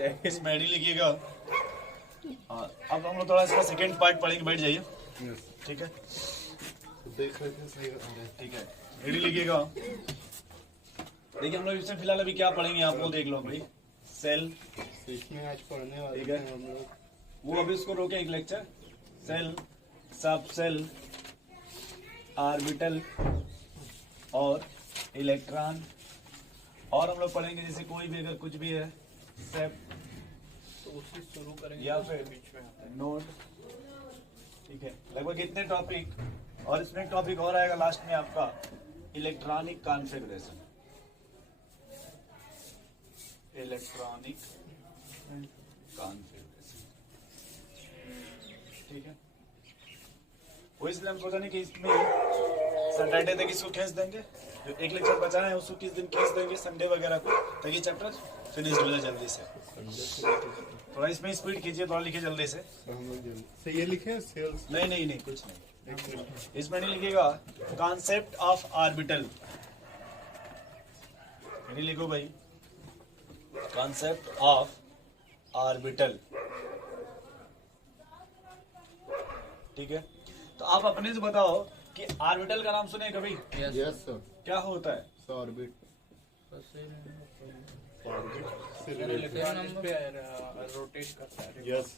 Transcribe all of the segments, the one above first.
जाएगा। इसमें एडी लिखिएगा। अब हम लोग थोड़ा इसका सेकंड पार्ट पढ़ेंगे, बैठ जाइए। ठीक है, देख रहे थे सही आ रहा है। ठीक है, एडी लिखिएगा। देखिए हम लोग इसमें फिलहाल अभी क्या पढ़ेंगे आप वो देख लो भाई। सेल, इसमें आज पढ़ने वाले ठीक है। हैं हम लोग। वो अभी इसको रोके एक लेक्चर। सेल, सब सेल, ऑर्बिटल और इलेक्ट्रॉन। और हम लोग पढ़ेंगे जैसे कोई भी अगर कुछ भी है सेप तो उसी शुरू करेंगे या फिर बीच में आता है। नोड। ठीक है, लगभग इतने टॉपिक। और इसमें एक टॉपिक और आएगा लास्ट में आपका, इलेक्ट्रॉनिक कॉन्फ़िगरेशन। इलेक्ट्रॉनिक कॉन्फ़िगरेशन, ठीक है। वो इसलिए हम सोचा नहीं कि इसमें सैटरडे तक इसको खींच देंगे, जो एक लेक्चर बचा है उसको किस दिन खींच देंगे, संडे वगैरह को, ताकि चैप्टर फिनिश हो जाए जल्दी से। थोड़ा इसमें स्पीड कीजिए, थोड़ा लिखिए जल्दी से। हम लोग जल्दी से ये लिखे हैं सेल्स। नहीं कुछ नहीं, इसमें नहीं लिखिएगा। कॉन्सेप्ट ऑफ ऑर्बिटल, नहीं लिखो भाई। कॉन्सेप्ट ऑफ ऑर्बिटल, ठीक है। तो आप अपने से बताओ कि ऑर्बिटल का नाम सुने कभी? Yes sir. क्या होता है? ऑर्बिट इलेक्ट्रॉन पे रोटेट करता है। यस।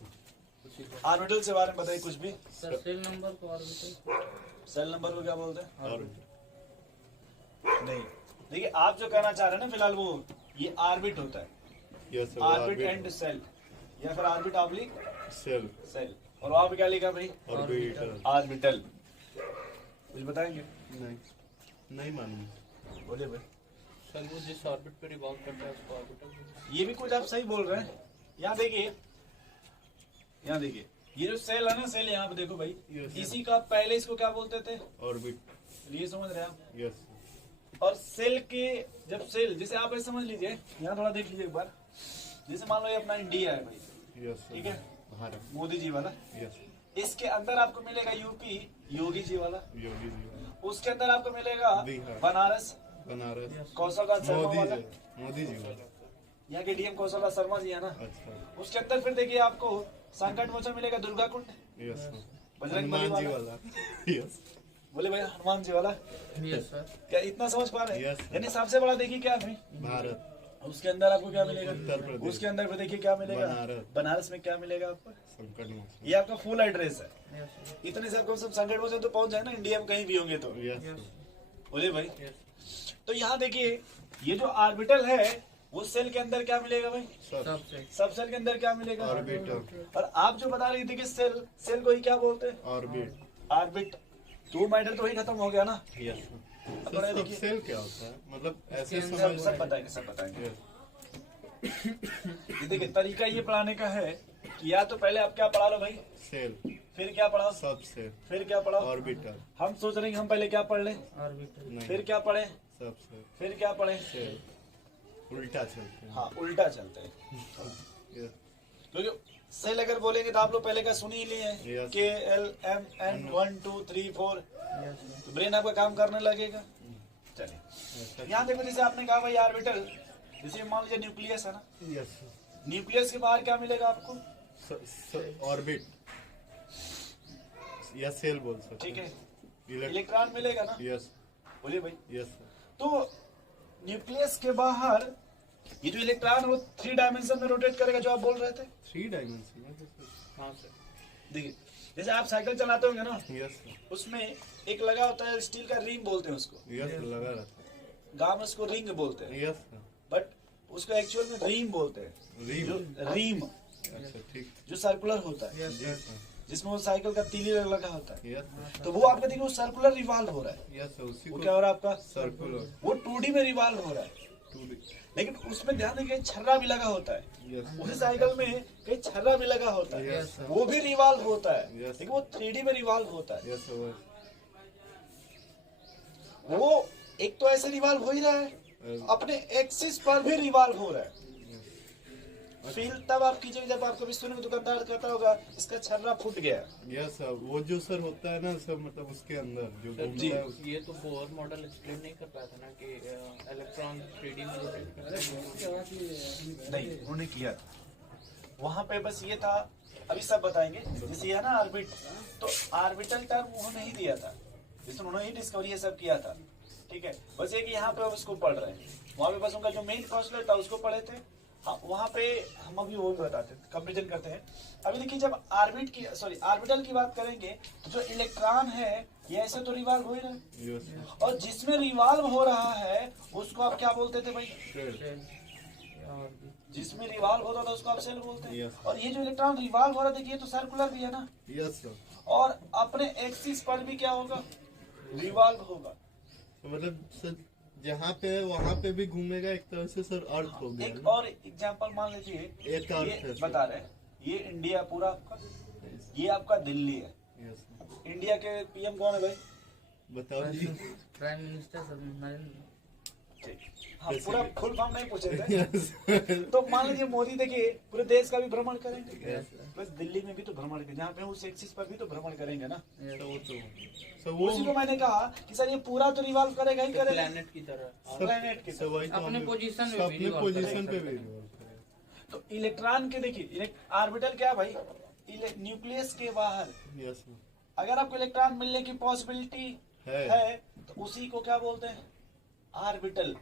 ऑर्बिटल से बारे में बताइए कुछ भी। सर सेल नंबर को ऑर्बिटल, सेल नंबर को क्या बोलते हैं? ऑर्बिट। नहीं, देखिए आप जो कहना चाह रहे हैं ना फिलहाल, वो ये ऑर्बिट होता है। Yes sir. Orbit and shell, या फिर ऑर्बिट ऑब्लिक सेल। सेल। और वहां पे क्या लिखा भाई? ऑर्बिटल। ऑर्बिटल। कुछ बताएंगे? नहीं मालूम। बोलिए भाई। सर वो जिस ऑर्बिट पे रिवॉल्व करता है उसको ऑर्बिटल। ये भी कुछ आप सही बोल रहे हैं। यहाँ देखिए, यहाँ देखिए, ये जो सेल है ना, सेल यहाँ पे देखो भाई, Yes, इसी का पहले इसको क्या बोलते थे? ऑर्बिट। ये समझ रहे हैं आप? यस। और सेल के, जब सेल, जैसे आप ऐसे समझ लीजिए, यहाँ थोड़ा देख लीजिए एक बार। जैसे मान लो ये अपना इंडिया है भाई, यस। ठीक है, भारत। मोदी जी वाला। यस। इसके अंदर आपको मिलेगा यूपी, योगी जी वाला। योगी जी। उसके अंदर आपको मिलेगा बिहार। बनारस, बनारस। कौशल राज शर्मा मोदी वाला। जी। मोदी जी वाला। यहाँ के डीएम कौशल राज शर्मा जी है ना। अच्छा। उसके अंदर फिर देखिए आपको संकट मोचन मिलेगा दुर्गा कुंड, यस सर। बजरंग बली हनुमान जी वाला। वाला। यस। बोले भाई हनुमान जी वाला। Yes sir. क्या इतना समझ पा रहे हैं? Yes, sir. यानी सबसे बड़ा देखिए क्या है, भारत। उसके अंदर आपको क्या मिलेगा? उत्तर प्रदेश। उसके अंदर फिर देखिए क्या मिलेगा? बनारस। बनारस में क्या मिलेगा आपको? संकट मोचन। ये आपका फुल एड्रेस है। Yes sir. इतने से आपको सब संकट मोचन तो पहुंच जाए ना, इंडिया में कहीं भी होंगे तो। यस। बोले भाई। यस तो यहाँ देखिए, ये जो ऑर्बिटल है वो सेल के अंदर क्या मिलेगा भाई? सर। सबसे सब सेल के अंदर क्या मिलेगा? ऑर्बिटल। और आप जो बता रही थी कि सेल, सेल को ही क्या बोलते हैं? ऑर्बिट। ऑर्बिट। टू माइटर तो वही खत्म हो गया ना। यस। अब बड़ा देखिए, सेल क्या होता है, मतलब ऐसे इसके सब समझ। सब बताएंगे, सब बताएंगे। यस। ये देखिए तरीका ये पढ़ाने का है कि या तो पहले आप क्या पढ़ा लो भाई, सेल। फिर क्या पढ़ाओ, सब सेल। फिर क्या पढ़ाओ। ऑर्बिटल। हम सोच रहे हैं कि हम पहले क्या पढ़ लें, ऑर्बिटल। नहीं। फिर क्या पढ़े, सब सेल। फिर क्या पढ़े। सेल। उल्टा चलते हैं। हाँ, उल्टा चलते हैं। यस। क्योंकि सेल अगर बोलेंगे तो आप लोग पहले का सुन ही लिए हैं, Yes. KLMN 1 2 3 4, yes sir. तो ब्रेन आपका काम करने लगेगा। चलिए ऐसा। यहाँ देखो, जैसे आपने कहा भाई ऑर्बिटल, जैसे मान लीजिए न्यूक्लियस है ना, यस। न्यूक्लियस के बाहर क्या मिलेगा आपको? ऑर्बिट या सेल बोल सकते ठीक है, हैं। इलेक्ट्रॉन मिलेगा ना। यस। बोलिए भाई। यस। तो न्यूक्लियस के बाहर ये जो इलेक्ट्रॉन वो 3 डायमेंशन में रोटेट करेगा, जो आप बोल रहे थे। 3 डायमेंशन। हाँ सर। देखिए, जैसे आप साइकिल चलाते होंगे ना, यस। उसमें एक लगा होता है स्टील का रिंग बोलते हैं उसको, यस लगा रहता है। गांव में उसको रिंग बोलते हैं, यस। बट उसको एक्चुअल में रीम बोलते हैं। रीम। जो रीम, अच्छा ठीक। जो सर्कुलर होता है, यस यस सर। जिसमें वो साइकिल का तीली लगा होता है, यस। तो वो आपका देखिए वो सर्कुलर रिवॉल्व हो रहा है। यस उसी वो को क्या हो रहा है आपका? सर्कुलर। वो 2D में रिवॉल्व हो रहा है, 2D। लेकिन उसमें ध्यान दें कहीं छर्रा भी लगा होता है। यस। उसी साइकिल में कहीं छर्रा भी लगा होता है, यस सर। वो भी रिवॉल्व होता है, Yes. लेकिन वो 3D में रिवॉल्व होता है। Yes sir. वो एक तो ऐसे रिवॉल्व हो ही रहा है, अपने एक्सिस पर भी रिवॉल्व हो रहा है। फील तब आप कीजिए जब आपको भी सुने में दुकानदार कहता होगा इसका छर्रा फूट गया। यस सर, वो जो सर होता है ना सर, मतलब उसके अंदर जो सर जी। घूमता है उस- ये तो बोर मॉडल एक्सप्लेन नहीं कर पाया था ना कि इलेक्ट्रॉन 3D में रोटेट करता है। नहीं, उन्होंने किया। वहां पे बस ये था, अभी सब बताएंगे। जैसे ये है ना ऑर्बिट, तो ऑर्बिटल टर्म उन्होंने ही दिया था, जिसमें उन्होंने ही डिस्कवरी ये सब किया था, ठीक है। बस ये कि यहाँ पे हम उसको पढ़ रहे हैं, वहां पे बस उनका जो मेन पोस्टुलेट था उसको पढ़े थे। हाँ, वहां पे हम अभी वो भी बताते हैं, कंपेरिजन करते हैं। अभी देखिए, जब ऑर्बिटल की बात करेंगे तो जो इलेक्ट्रॉन है ये ऐसे तो रिवॉल्व हो ही रहा है, Yes. और जिसमें रिवॉल्व हो रहा है उसको आप क्या बोलते थे भाई? जिसमें रिवॉल्व होता था उसको आप सेल बोलते हैं। Yes. और ये जो इलेक्ट्रॉन रिवॉल्व हो रहा है, देखिए तो सर्कुलर भी है ना, Yes, sir. और अपने एक्सिस पर भी क्या होगा? रिवॉल्व होगा। तो मतलब सर जहाँ पे है वहाँ पे भी घूमेगा एक तरह से सर, अर्थ हो गया एक ना? और एग्जांपल मान लीजिए, एक अर्थ है ये सर। बता रहे हैं, ये इंडिया पूरा आपका, ये आपका दिल्ली है। Yes, sir. इंडिया के पीएम कौन है भाई? बताओ जी। Prime minister sir Narendra. हाँ, पूरा फुल फॉर्म नहीं पूछे थे। Yes. तो मान लीजिए मोदी देखिए पूरे देश का भी भ्रमण करेंगे, Yes, sir. बस दिल्ली में भी तो भ्रमण करेंगे, जहाँ पे उस एक्सिस पर भी तो भ्रमण करेंगे ना। तो वो तो सर वो उसी को मैंने कहा कि सर ये पूरा तो रिवॉल्व करेगा ही करेगा, प्लेनेट की तरह। प्लेनेट की सर वही तो अपने हम- पोजीशन में सब भी अपने revolve पोजीशन पे करेगा। भी revolve करेगा। तो इलेक्ट्रॉन के देखिए, ऑर्बिटल क्या है भाई? न्यूक्लियस के बाहर Yes, sir. अगर आपको इलेक्ट्रॉन मिलने की पॉसिबिलिटी है। है तो उसी को क्या बोलते हैं? ऑर्बिटल।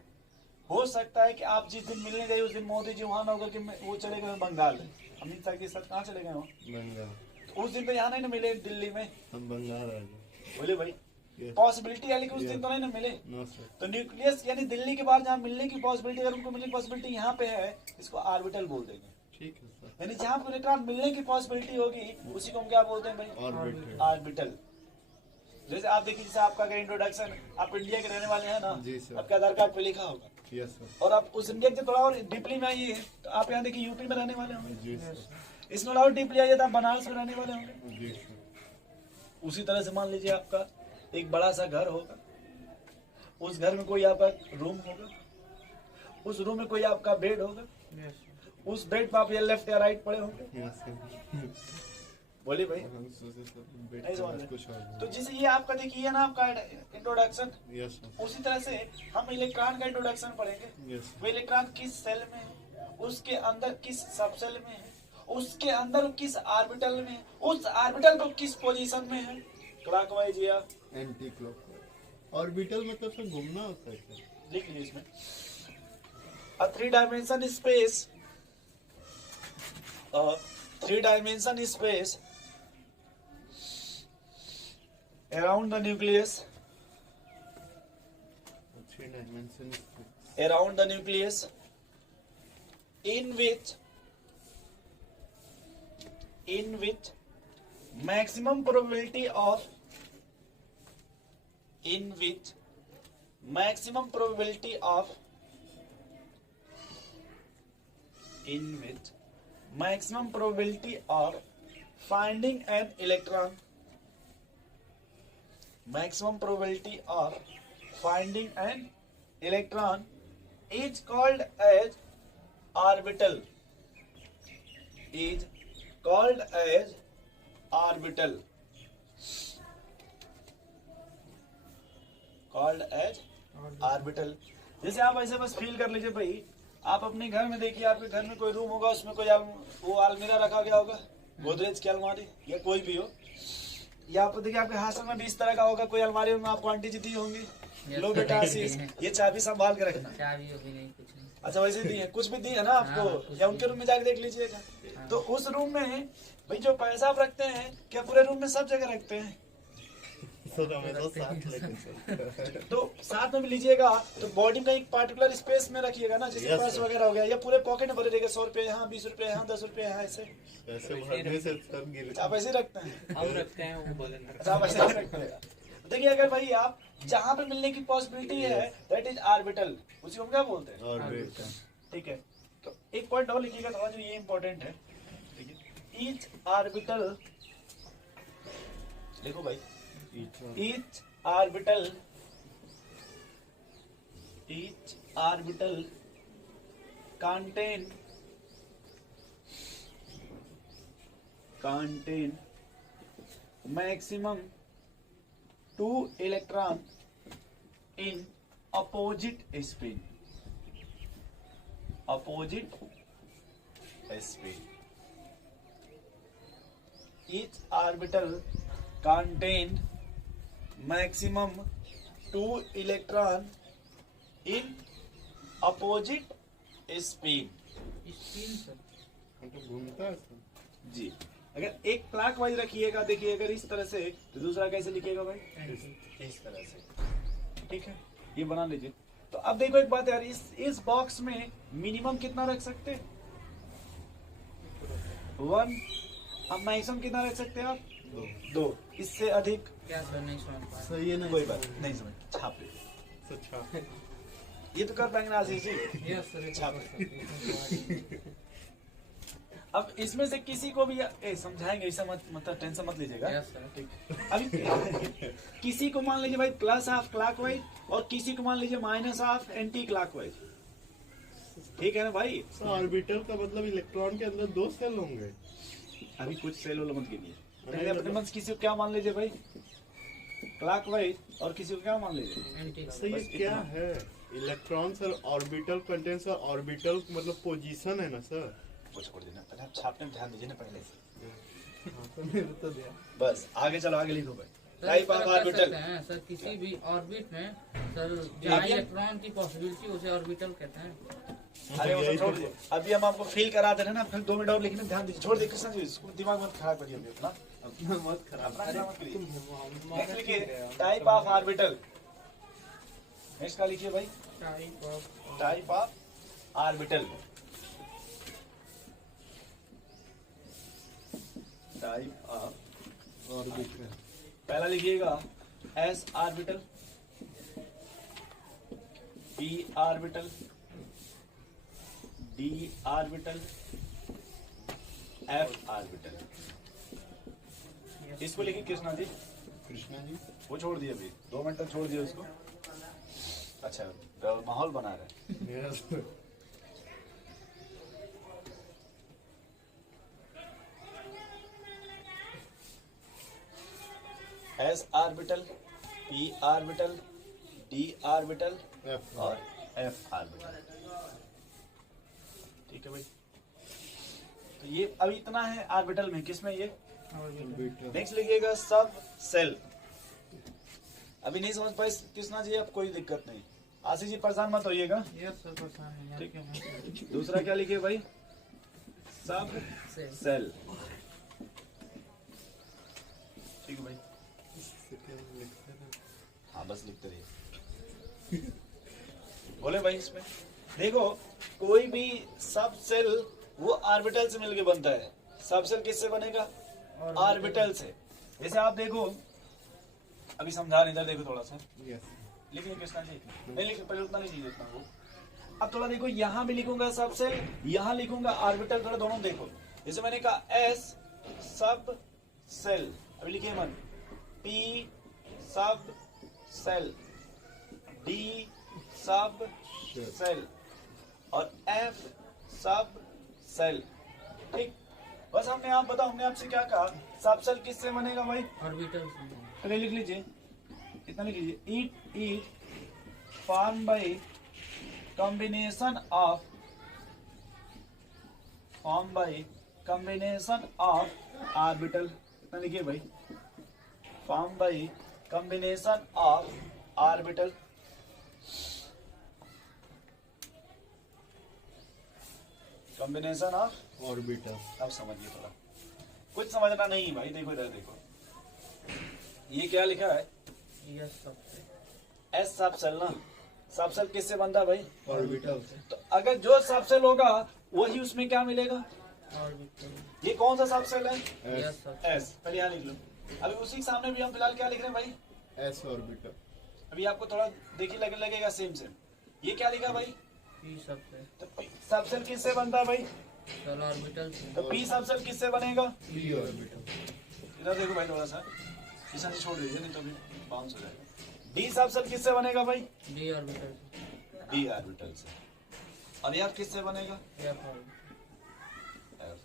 हो सकता है कि आप जिस दिन मिलने जाइए उस दिन मोदी जी वहां ना होकर कि वो चले गए बंगाल, अमित शाह के साथ कहाँ चले गए वहाँ, बंगाल। तो उस दिन तो यहाँ नहीं ना मिले दिल्ली में, हम बंगाल आ गए। बोले भाई Yes. पॉसिबिलिटी है, लेकिन उस दिन तो नहीं ना मिले। No, sir. तो न्यूक्लियस यानी दिल्ली के बाहर जहाँ मिलने की पॉसिबिलिटी, अगर उनको मिलने की पॉसिबिलिटी यहाँ पे है, इसको ऑर्बिटल बोल देंगे। ठीक है सर। यानी जहाँ पे इलेक्ट्रॉन मिलने की पॉसिबिलिटी होगी उसी को हम क्या बोलते हैं भाई? ऑर्बिटल। ऑर्बिटल। जैसे आप देखिए, जैसे आपका अगर इंट्रोडक्शन, आप इंडिया के रहने वाले हैं ना, जी सर। आपके आधार कार्ड पे लिखा होगा, यस सर। और आप उस इंडिया से थोड़ा और डीपली में आइए तो आप यहाँ देखिए यूपी में रहने वाले होंगे, जी सर। इसमें और डीपली आइए तो आप बनारस में रहने वाले होंगे। जी सर। उसी तरह से मान लीजिए आपका एक बड़ा सा घर होगा, उस घर में कोई आपका रूम होगा, उस रूम में कोई आपका बेड होगा, उस बेड पर आप ये लेफ्ट या राइट पड़े होंगे। Yes sir. बोलिए भाई। हम सोचे सर बेट नहीं समझ रहे। कुछ और। तो जैसे ये आपका देखिए ना आपका इंट्रोडक्शन, यस सर। उसी तरह से हम इलेक्ट्रॉन का इंट्रोडक्शन पढ़ेंगे। यस वो इलेक्ट्रॉन किस सेल में है, उसके अंदर किस सब सेल में है, उसके अंदर किस ऑर्बिटल में है, उस ऑर्बिटल को किस पोजीशन में है, क्लॉकवाइज या एंटी क्लॉकवाइज। ऑर्बिटल मतलब सर घूमना होता है सर। लिख लीजिए इसमें, a 3-dimension space, a 3-dimension space around the nucleus, 3 dimension। around the nucleus, in which maximum probability of finding an electron, maximum probability of finding an electron is called as orbital, is called as orbital, called as orbital। जैसे आप ऐसे बस feel कर लीजिए भाई, आप अपने घर में देखिए, आपके घर में कोई रूम होगा, उसमें कोई वो अलमीरा रखा गया होगा, गोदरेज की अलमारी या कोई भी हो, या आप देखिए आपके हाथ में भी इस तरह का होगा, कोई अलमारी में आपको आंटी जी दी होंगी, लो बेटा आशीष ये चाबी संभाल के रखना। चाबी भी नहीं, कुछ नहीं। अच्छा वैसे दी है, कुछ भी दी है ना आपको, हाँ, कुछ या भी। उनके रूम में जाके देख लीजिएगा। तो उस रूम में भाई जो पैसा आप रखते हैं, क्या पूरे रूम में सब जगह रखते हैं? सर हमें तो साथ लेके सर। तो साथ में भी लीजिएगा तो बॉडी का एक पार्टिकुलर स्पेस में रखिएगा ना, जैसे Yes, पर्स sir. वगैरह हो गया, या पूरे पॉकेट में भरे रहेगा, 100 रुपए यहाँ, 20 रुपए यहाँ, 10 रुपए यहाँ, ऐसे ऐसे भरने से सर गिर। आप ऐसे रखते हैं। हम रखते हैं, वो बोले ना। अच्छा आप ऐसे रखते हैं। देखिए अगर भाई आप जहाँ पे मिलने की पॉसिबिलिटी है, दैट इज ऑर्बिटल, उसी को हम क्या बोलते हैं? ऑर्बिटल। ठीक है, तो एक पॉइंट और लिखिएगा थोड़ा, जो ये इम्पोर्टेंट है। ठीक है, ईच ऑर्बिटल, देखो भाई, each orbital contain maximum 2 electron in opposite spin, each orbital contain maximum 2 electron in opposite spin. Spin sir मतलब घूमता है सर। जी, अगर एक क्लॉकवाइज रखिएगा, देखिए अगर इस तरह से, तो दूसरा कैसे लिखिएगा भाई? इस तरह से। ठीक है, ये बना लीजिए। तो अब देखो एक बात यार, इस बॉक्स में मिनिमम कितना रख सकते हैं? 1। अब मैक्सिमम कितना रख सकते हैं आप? 2। इससे अधिक क्या सर नहीं समझ पाया। सही है ना? कोई बात नहीं, समझ छाप ले। अच्छा ये तो कर पाएंगे ना आशीष जी। यस सर छाप। अब इसमें से किसी को भी समझाएंगे, ऐसा मत, मतलब टेंशन मत लीजिएगा। यस सर अभी किसी को मान लीजिए भाई प्लस ऑफ क्लॉकवाइज, और किसी को मान लीजिए माइनस ऑफ एंटी क्लॉकवाइज। ठीक है ना भाई? सर ऑर्बिटल का मतलब इलेक्ट्रॉन के अंदर 2 सेल होंगे। अभी कुछ सेल वाला मत गिनिए, पहले अपने मन से किसी को क्या मान लीजिए भाई? क्लॉकवाइज। और किसी को क्या मान लीजिए? एंटी सर ये बस क्या इतना। है? Electron sir orbital contain sir, orbital मतलब पोजीशन है ना सर? वो छोड़ देना, पहले आप छापने में ध्यान दीजिए ना पहले से। हाँ, तो मेरे तो दिया। बस आगे चलो, आगे लिखो भाई। सर टाइप इस ऑफ तरह कर ऑर्बिटल। सकते हैं सर, किसी भी ऑर्बिट में सर जहाँ अभी- इलेक्ट्रॉन की पॉसिबिलिटी उसे ऑर्बिटल कहते हैं। अरे वो सब छोड़ दीजिए, अभी हम आपको फील करा दे रहे हैं ना, फिर 2 मिनट और लिखने में ध्यान दीजिए। छोड़ दीजिए कृष्णा जी, इसको दिमाग मत खराब करिए अभी अपना। अपना मत खराब। अपना दिमाग मत करिए। नेक्स्ट लिखिए टाइप ऑफ ऑर्बिटल। नेक्स्ट का लिखिए भाई, type of orbital. Type of orbital. पहला लिखिएगा S orbital, P orbital, D orbital, F orbital. इसको लिखिए कृष्णा जी। कृष्णा जी वो छोड़ दिए, अभी 2 मिनट तक छोड़ दिए उसको। अच्छा, माहौल बना रहे। मेरा sir S orbital, P orbital, D orbital F और एफ ऑर्बिटल। ठीक है भाई, तो ये अभी इतना है ऑर्बिटल में। किसमें ये? ऑर्बिटल। नेक्स्ट लिखिएगा सब सेल। अभी नहीं समझ पाए कृष्णा जी, अब कोई दिक्कत नहीं। आशीष जी परेशान मत होइएगा। यस सर परेशान है यार, ठीक। क्यों है? दूसरा क्या लिखिए भाई? सब से सेल। ठीक है भाई, हाँ बस लिखते रहिए। बोले भाई, इसमें देखो कोई भी सब सेल वो ऑर्बिटल से मिलके बनता है। सब सेल किससे बनेगा? ऑर्बिटल से। जैसे आप देखो, अभी समझा नहीं, इधर देखो थोड़ा सा। यस लिखिए कृष्णा जी, नहीं लिखिए, पहले उतना नहीं चाहिए जितना वो। अब थोड़ा देखो, यहाँ भी लिखूंगा सब सेल, यहाँ लिखूंगा ऑर्बिटल, थोड़ा दोनों देखो। जैसे मैंने कहा एस सब सेल, अभी लिखिए मन, पी सब सेल, डी सब सेल और एफ सब सेल। ठीक, बस हमने आप बताओ, हमने आपसे क्या कहा? सब सेल किससे बनेगा भाई? ऑर्बिटल से। पहले लिख लीजिए, कितना लिख लीजिए? It is form by combination of orbital. कितना लिखिए भाई? Form by combination of orbital. Combination of orbital. अब समझिए थोड़ा, कुछ समझना नहीं भाई। देखो इधर देखो, ये क्या लिखा है? यस सब से। एस सब सेल ना। सब सेल किससे बनता है भाई? ऑर्बिटल। तो अगर जो सब सेल होगा वही उसमें क्या मिलेगा? ऑर्बिटल। ये कौन सा सब सेल है? यस सब। एस। पहले यहाँ लिख लो। अभी उसी के सामने भी हम फिलहाल क्या लिख रहे हैं भाई? S orbital. अभी आपको थोड़ा देखिए लगेगा सेम सेम। ये क्या लिखा भाई? पी सब से। तो सब सेल किससे बनता है भाई? चलो ऑर्बिटल से। तो पी सब सेल किससे बनेगा? P orbital. इधर देखो भाई थोड़ा सा, इस से छोड़ दीजिए नहीं तो अभी बाउंस हो जाएगा। डी सब सेल किससे बनेगा भाई? डी ऑर्बिटल से। डी ऑर्बिटल से। अब एफ किससे बनेगा? F orbital. एफ।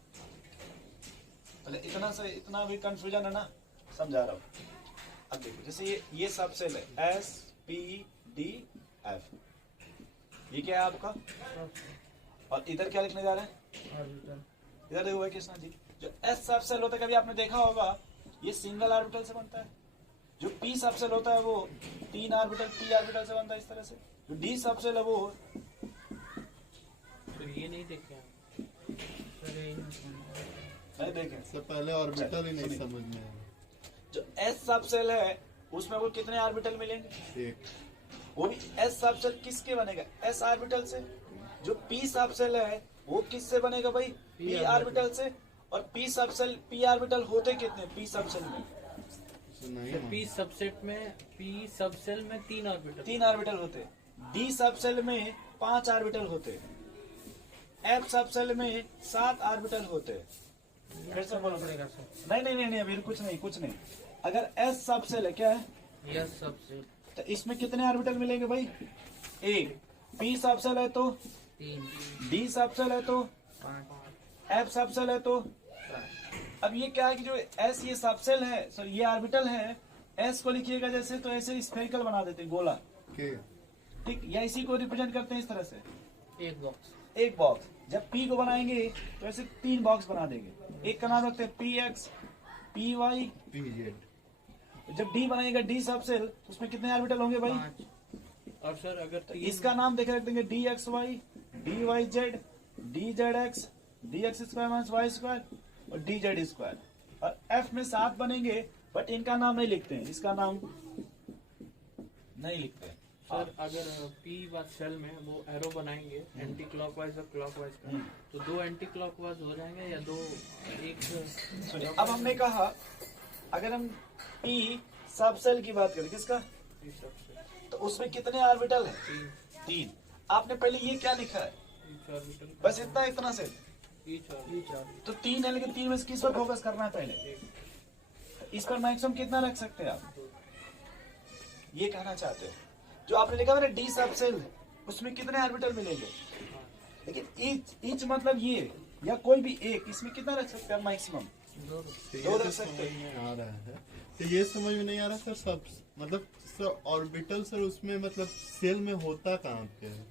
पहले इतना से इतना भी कंफ्यूजन है ना, समझा रहा हूँ। अब देखो, जैसे ये सब सेल है एस पी डी एफ, ये क्या है आपका? सब से। और इधर क्या लिखने जा रहे हैं? ऑर्बिटल। इधर देखो भाई कृष्णा जी, जो एस सब सेल होता है कभी आपने देखा होगा ये सिंगल ऑर्बिटल से बनता है। जो पी सब सेल होता है वो 3 ऑर्बिटल पी ऑर्बिटल से बनता है इस तरह से। जो डी सब सेल है वो तो ये नहीं देखे हम। सर ये नहीं समझ। नहीं देखें। इससे पहले ऑर्बिटल ही नहीं सुनिए। समझ में आया। जो एस सब सेल है उसमें वो कितने ऑर्बिटल मिलेंगे? एक वो भी एस सब सेल किसके बनेगा? एस ऑर्बिटल से। जो पी सब सेल है वो किससे बनेगा भाई? पी ऑर्बिटल से। और पी सब सेल पी ऑर्बिटल होते कितने पी सब सेल में? तो नहीं तो मालूम। पी सबसेट में पी सब सेल में 3 ऑर्बिटल। 3 ऑर्बिटल होते। डी सब सेल में 5 ऑर्बिटल होते। एफ सब सेल में 7 ऑर्बिटल होते। फिर से बोलो। पड़ेगा सर। नहीं अभी कुछ नहीं। अगर एस सब सेल है क्या है यस सबसे तो इसमें कितने ऑर्बिटल मिलेंगे भाई? एक। पी सब सेल है तो 3 डी सब सेल है तो 5 एफ सब सेल है तो 7 अब ये क्या है कि जो एस ये सब सेल है सॉरी ये ऑर्बिटल है। एस को लिखिएगा जैसे तो ऐसे स्फेरिकल बना देते हैं गोला, के ठीक, या इसी को रिप्रेजेंट करते हैं इस तरह से एक बॉक्स एक बॉक्स। जब पी को बनाएंगे तो ऐसे 3 बॉक्स बना देंगे। एक का नाम रखते हैं p x p y. Period जब डी बनाएगा डी सब सेल उसमें कितने ऑर्बिटल होंगे भाई? 5 और सर अगर तो इसका नाम देखे रख देंगे d x y d y z d z x d x square minus y square और डी जेड स्क्वायर। और एफ में 7 बनेंगे बट इनका नाम नहीं लिखते हैं, इसका नाम नहीं लिखते हैं। सर अगर पी वाला सेल में वो एरो बनाएंगे एंटी क्लॉकवाइज और क्लॉकवाइज का, हम्म। तो 2 एंटी क्लॉकवाइज हो जाएंगे या 2 एक? सुनिए अब हमने कहा अगर हम पी सब सेल की बात करें किसका पी सबसेट तो उसमें कितने ऑर्बिटल है? 3 3। आपने पहले ये क्या लिखा है? ईच ऑर्बिटल बस इतना से ईच ऑर्बिटल तो 3 है लेकिन 3 में से किस पर फोकस करना है पहले? इस पर मैक्सिमम कितना रख सकते हैं आप? ये कहना चाहते हैं जो आपने लिखा है डी सब सेल उसमें कितने ऑर्बिटल मिलेंगे? लेकिन ईच मतलब ये या कोई भी एक इसमें कितना रख सकते हैं मैक्सिमम? 2 दो रख सकते समझ में आ रहा है। तो ये समझ में नहीं आ रहा सर सब मतलब सर ऑर्बिटल सर उसमें मतलब सेल में होता कहाँ पे है?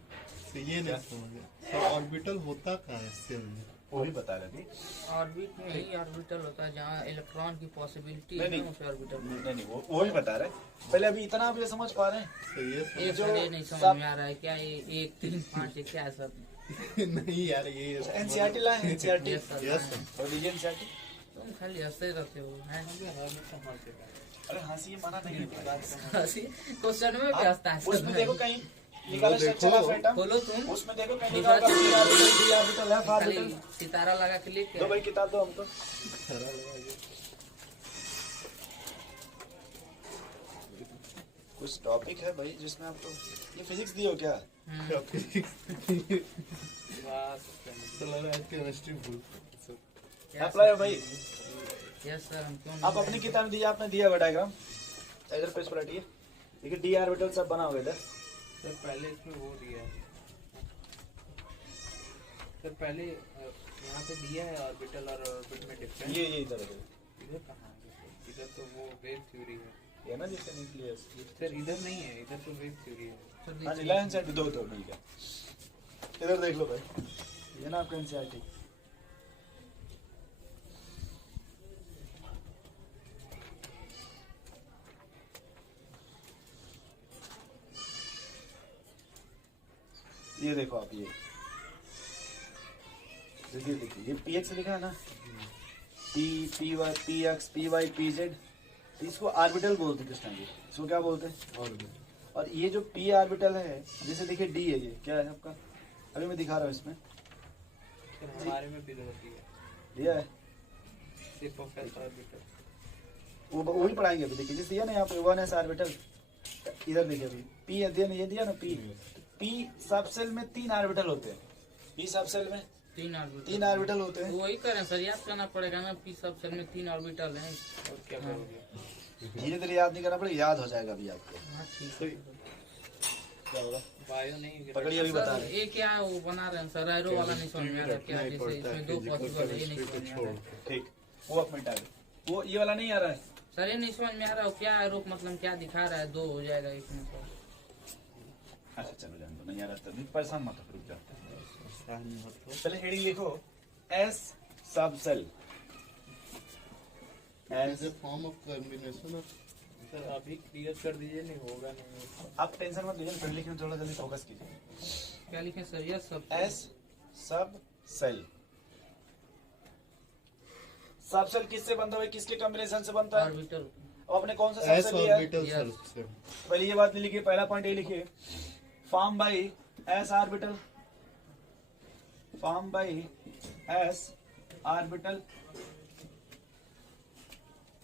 तो ये नहीं समझ में सर ऑर्बिटल होता कहाँ है सेल में? वही बता रहे थे। ऑर्बिट में यही ऑर्बिटल होता है जहाँ इलेक्ट्रॉन की पॉसिबिलिटी नहीं, है नहीं। उस ऑर्बिटल में। नहीं वो भी बता रहे। पहले अभी इतना आप ये समझ पा रहे हैं? तो ये ये जो सर ये नहीं सब- समझ में आ रहा है क्या ये 1 3 5 क्या है सर? नहीं यार ये एनसीईआरटी ला है NCERT yes sir yes sir. और लीजिए एनसीईआरटी। तुम खाली हंसते रहते हो हैं? अरे हंसी ये मना नहीं है। क्वेश्चन में भी हंसता है सर। उसमें देखो कहीं निकाला देखो, स्ट्रक्चर ऑफ एटम। खोलो तुम उसमें देखो कहीं निकाला P orbital D orbital F खाली ऑर्बिटल। सितारा लगा के लिख दो भाई किताब दो हमको। खरा लगा ये। कुछ टॉपिक है भाई जिसमें आपको ये फिजिक्स दी हो क्या? क्या physics? बस तो लग रहा है केमिस्ट्री भूल अप्लाई है भाई। यस सर हम क्यों आप अपनी किताब में दीजिए, आपने दिया हुआ डायग्राम इधर पेज पर हटिए। देखिए डी ऑर्बिटल सब बना हुआ है इधर। सर पहले इसमें वो दिया है सर, पहले यहाँ पे दिया है ऑर्बिटल और ऑर्बिट में डिफरेंस। ये इधर है। इधर कहाँ है सर? इधर तो वो वेव थ्योरी है ये ना जिससे निकली है। सर, इधर नहीं है, इधर तो वेव थ्योरी है। हाँ जी लाइन सेट दो मिल गया। इधर देख लो भाई, ये ना आपका एनसीईआरटी। ये देखो आप ये देखिए ये पी एक्स लिखा है ना, p y p x p y p z. इसको ऑर्बिटल बोलते हैं कृष्णा जी, इसको क्या बोलते हैं? ऑर्बिटल। और ये जो पी ऑर्बिटल है जैसे देखिए डी है, ये क्या है आपका? अभी मैं दिखा रहा हूँ इसमें सर हमारे में भी होती है दिया है, सिर्फ ऑफ एस ऑर्बिटल। वो वही पढ़ाएंगे अभी। देखिए जैसे दिया ना यहाँ पे 1s ऑर्बिटल, इधर देखिए अभी पी ये दिया ना पी सब सेल में 3 ऑर्बिटल होते हैं। पी सब सेल में 3 ऑर्बिटल होते हैं। वही करें सर, याद करना पड़ेगा ना। पी सब सेल में 3 ऑर्बिटल हैं। और क्या करोगे? धीरे धीरे याद नहीं करना पड़ेगा, याद हो जाएगा अभी आपको। हाँ ठीक है क्या होगा बायो नहीं पकड़िए अभी बता सर। रहे ये क्या है वो बना रहे हैं सर? एरो वाला नहीं समझ में आ रहा क्या है? जैसे इसमें 2 पॉसिबल है, ये नहीं समझ में आ रहा है। ठीक, वो आप मिटा दो। वो ये वाला नहीं आ रहा है। सर ये नहीं समझ में आ रहा क्या एरो मतलब क्या दिखा रहा है? 2 हो जाएगा इसमें सर। अच्छा चलो जान दो, नहीं आ रहा तो नहीं, परेशान मत हो, रुक जाओ। पहले हेडिंग लिखो s subshell as a form of combination of sir अभी क्लियर कर दीजिए, नहीं होगा नहीं। आप टेंशन मत लीजिए, पढ़ लिखने में थोड़ा जल्दी फोकस कीजिए। क्या लिखे सर? यस सब एस सब सेल, सब सेल किससे बनता है, किसके कॉम्बिनेशन से बनता है? ऑर्बिटल। अब आपने कौन सा सब एस सेल लिया है? Orbital Yes. से पहले ये बात लिखिए, पहला पॉइंट ये लिखिए, form by S orbital, form by S orbital.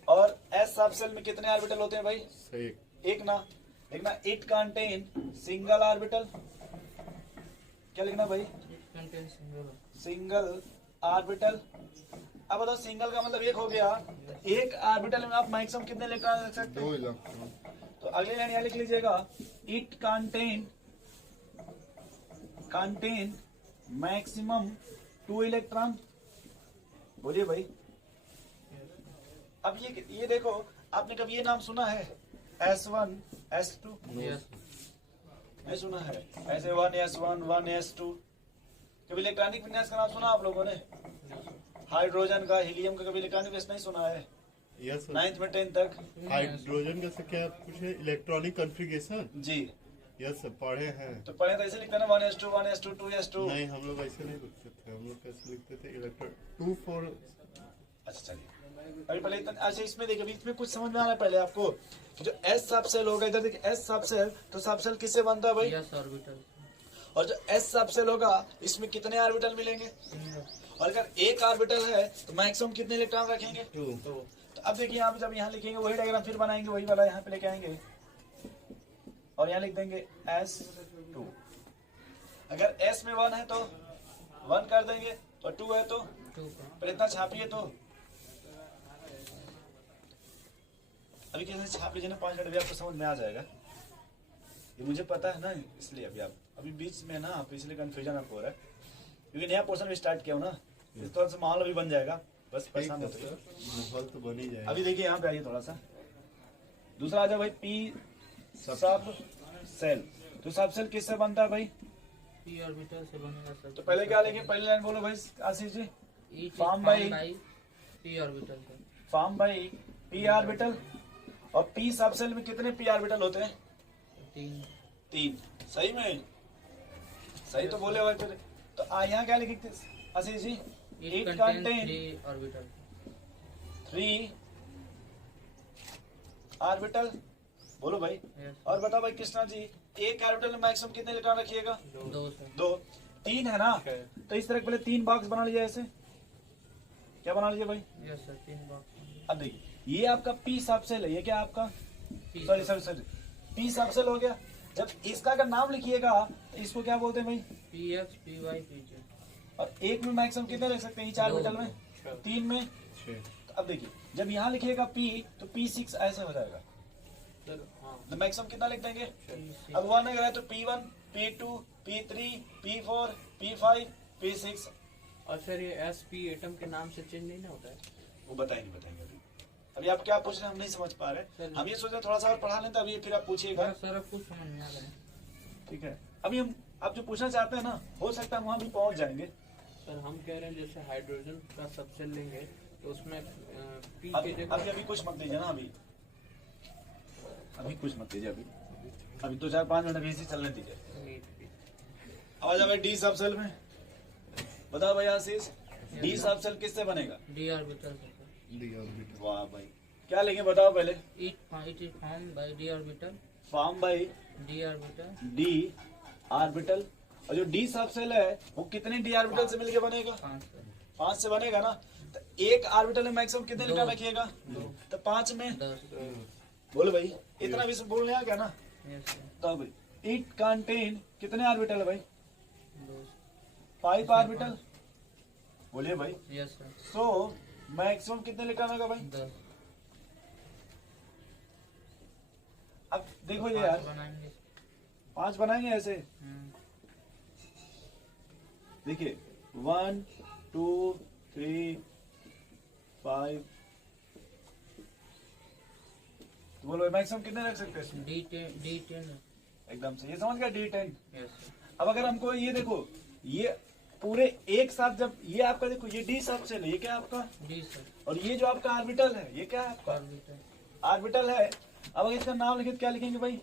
और एस सब सेल में कितने ऑर्बिटल होते हैं भाई? सही एक ना, लिखना इट कंटेन सिंगल ऑर्बिटल। क्या लिखना भाई? Contain single. Single orbital. अब बताओ सिंगल का मतलब एक हो गया, एक ऑर्बिटल में आप मैक्सिमम कितने इलेक्ट्रॉन रख सकते 2 हैं? इलेक्ट्रॉन। तो अगले लाइन यहाँ लिख लीजिएगा, इट कंटेन मैक्सिमम 2 इलेक्ट्रॉन। बोलिए भाई। अब ये देखो, आपने कभी ये नाम सुना है S1 S2? यस नहीं सुना है? ऐसे 1 S1 1 S2। कभी इलेक्ट्रॉनिक विन्यास का नाम सुना आप लोगों ने? हाइड्रोजन का, हीलियम का कभी इलेक्ट्रॉनिक विन्यास नहीं सुना है? Yes sir. 9th में 10th तक हाइड्रोजन का से क्या पूछे? Electronic configuration. जी। यस सर, पढ़े हैं। तो पढ़े तो ऐसे लिखते हैं ना, 1 S2 1 S2 2 S2। नहीं, हम लोग ऐसे नहीं लिखते थे, हम लोग कैसे लिखते थे? इलेक्ट्रॉन 2 4। अच्छा चलिए, अभी पहले इतना, अच्छा इसमें देखिए, अभी इसमें कुछ समझ में आ रहा है पहले आपको कि जो एस सब सेल होगा, इधर देखिए एस सब सेल, तो सब सेल किससे बनता है भाई? Yes orbital. और जो एस सब सेल होगा, इसमें कितने ऑर्बिटल मिलेंगे? सिंगल। और अगर एक ऑर्बिटल है तो मैक्सिमम कितने इलेक्ट्रॉन रखेंगे? 2। तो अब देखिए यहाँ पे जब यहाँ लिखेंगे वही डायग्राम फिर बनाएंगे, वही वाला यहाँ पे लेके आएंगे और यहाँ लिख देंगे S2। अगर S में 1 है तो 1 कर देंगे, और 2 है तो 2 पर इतना छापिए तो अभी कैसे छाप लीजिए ना 5 मिनट, अभी आपको समझ में आ जाएगा। ये मुझे पता है ना, इसलिए अभी आप अभी बीच में ना आप इसलिए कंफ्यूजन आपको हो रहा है, क्योंकि नया पोर्शन भी स्टार्ट किया हो ना, इस तरह से माहौल अभी बन जाएगा, बस परेशान मत होइए। माहौल तो बन ही जाएगा। अभी देखिए यहाँ पे आइए थोड़ा सा, दूसरा आ जाओ भाई, पी सब सेल। तो सब सेल किससे बनता है भाई? पी ऑर्बिटल से बनेगा सर। तो पहले क्या लिखे, पहली लाइन बोलो भाई आशीष जी। ई फॉर्म बाई पी ऑर्बिटल का। Form by P orbital. और पी सब सेल में कितने पी ऑर्बिटल होते हैं? 3। सही में? सही तो बोले भाई फिर। तो यहाँ क्या लिखे Ashish ji? It It contain contain 3 orbital. 3 orbital. बोलो भाई। यस। और बताओ भाई कृष्णा जी, एक ऑर्बिटल में मैक्सिमम कितने इलेक्ट्रॉन रखिएगा? 2 सर। 2। 3 है ना, तो इस तरह के पहले 3 बॉक्स बना लीजिए ऐसे। क्या बना लीजिए भाई? Yes sir, 3 box. अब देखिए, ये आपका पी सब सेल है, ये क्या आपका? P सॉरी पी सब सेल हो गया। जब इसका अगर नाम लिखिएगा तो इसको क्या बोलते हैं भाई? PX PY PJ। और एक में मैक्सिमम कितने रख सकते हैं? ये 4 ऑर्बिटल में, 3 में। 6। तो अब देखिए, जब यहाँ लिखिएगा पी तो P6 ऐसे हो जाएगा, सर हाँ तो मैक्सिमम कितना लिख देंगे? P6। अब 1 अगर है तो P1 P2 P3 P4 P5 P6। और सर ये SP एटम के नाम से चेंज नहीं ना होता है? वो बताएंगे अभी आप क्या पूछ रहे हैं हम नहीं समझ पा रहे। हम ये सोच रहे थोड़ा सा और पढ़ा लें, अभी फिर आप पूछिएगा। सर अब कुछ समझ में आ रहा है। ठीक है, अभी हम आप जो पूछना चाहते हैं ना, हो सकता है वहाँ भी पहुँच जाएंगे। सर हम कह रहे हैं जैसे हाइड्रोजन का सब सेल लेंगे तो उसमें पी अभी की जगह अभी कुछ मत दीजिए ना, अभी कुछ मत दीजिए, अभी 2-4-5 मिनट अभी इसी चलने दीजिए। अब आ जाओ भाई डी सब सेल में। बताओ भाई आशीष, डी सब सेल किससे बनेगा? D ऑर्बिटल से। D orbital. वाह भाई, क्या लेंगे बताओ पहले? It is form by D orbital. Form by D orbital. D orbital. और जो डी सब सेल है वो कितने डी ऑर्बिटल से मिलके बनेगा? 5 से बनेगा ना। तो एक ऑर्बिटल में मैक्सिमम कितने इलेक्ट्रॉन रखिएगा? तो 5 में 10। बोलो भाई, इतना भी बोलने आ गया ना। Yes sir. तो भाई इट कंटेन कितने ऑर्बिटल है भाई? 2। 5 ऑर्बिटल। बोलिए भाई। Yes sir. सो मैक्सिमम कितने इलेक्ट्रॉन होगा भाई? 10। अब देखो ये 5 यार, बनाएंगे। 5 बनाएंगे ऐसे। देखिए 1 2 3 5। तो बोलो मैक्सिमम कितने रख सकते हैं इसमें? D10 एकदम से ये समझ गया, D10। Yes sir. अब अगर हमको ये देखो, ये पूरे एक साथ जब ये आपका देखो ये डी सब सेल है, ये क्या है आपका, डी सर, और ये जो आपका ऑर्बिटल है ये क्या है आपका, ऑर्बिटल, ऑर्बिटल है। अब अगर इसका नाम लिखे तो क्या लिखेंगे भाई,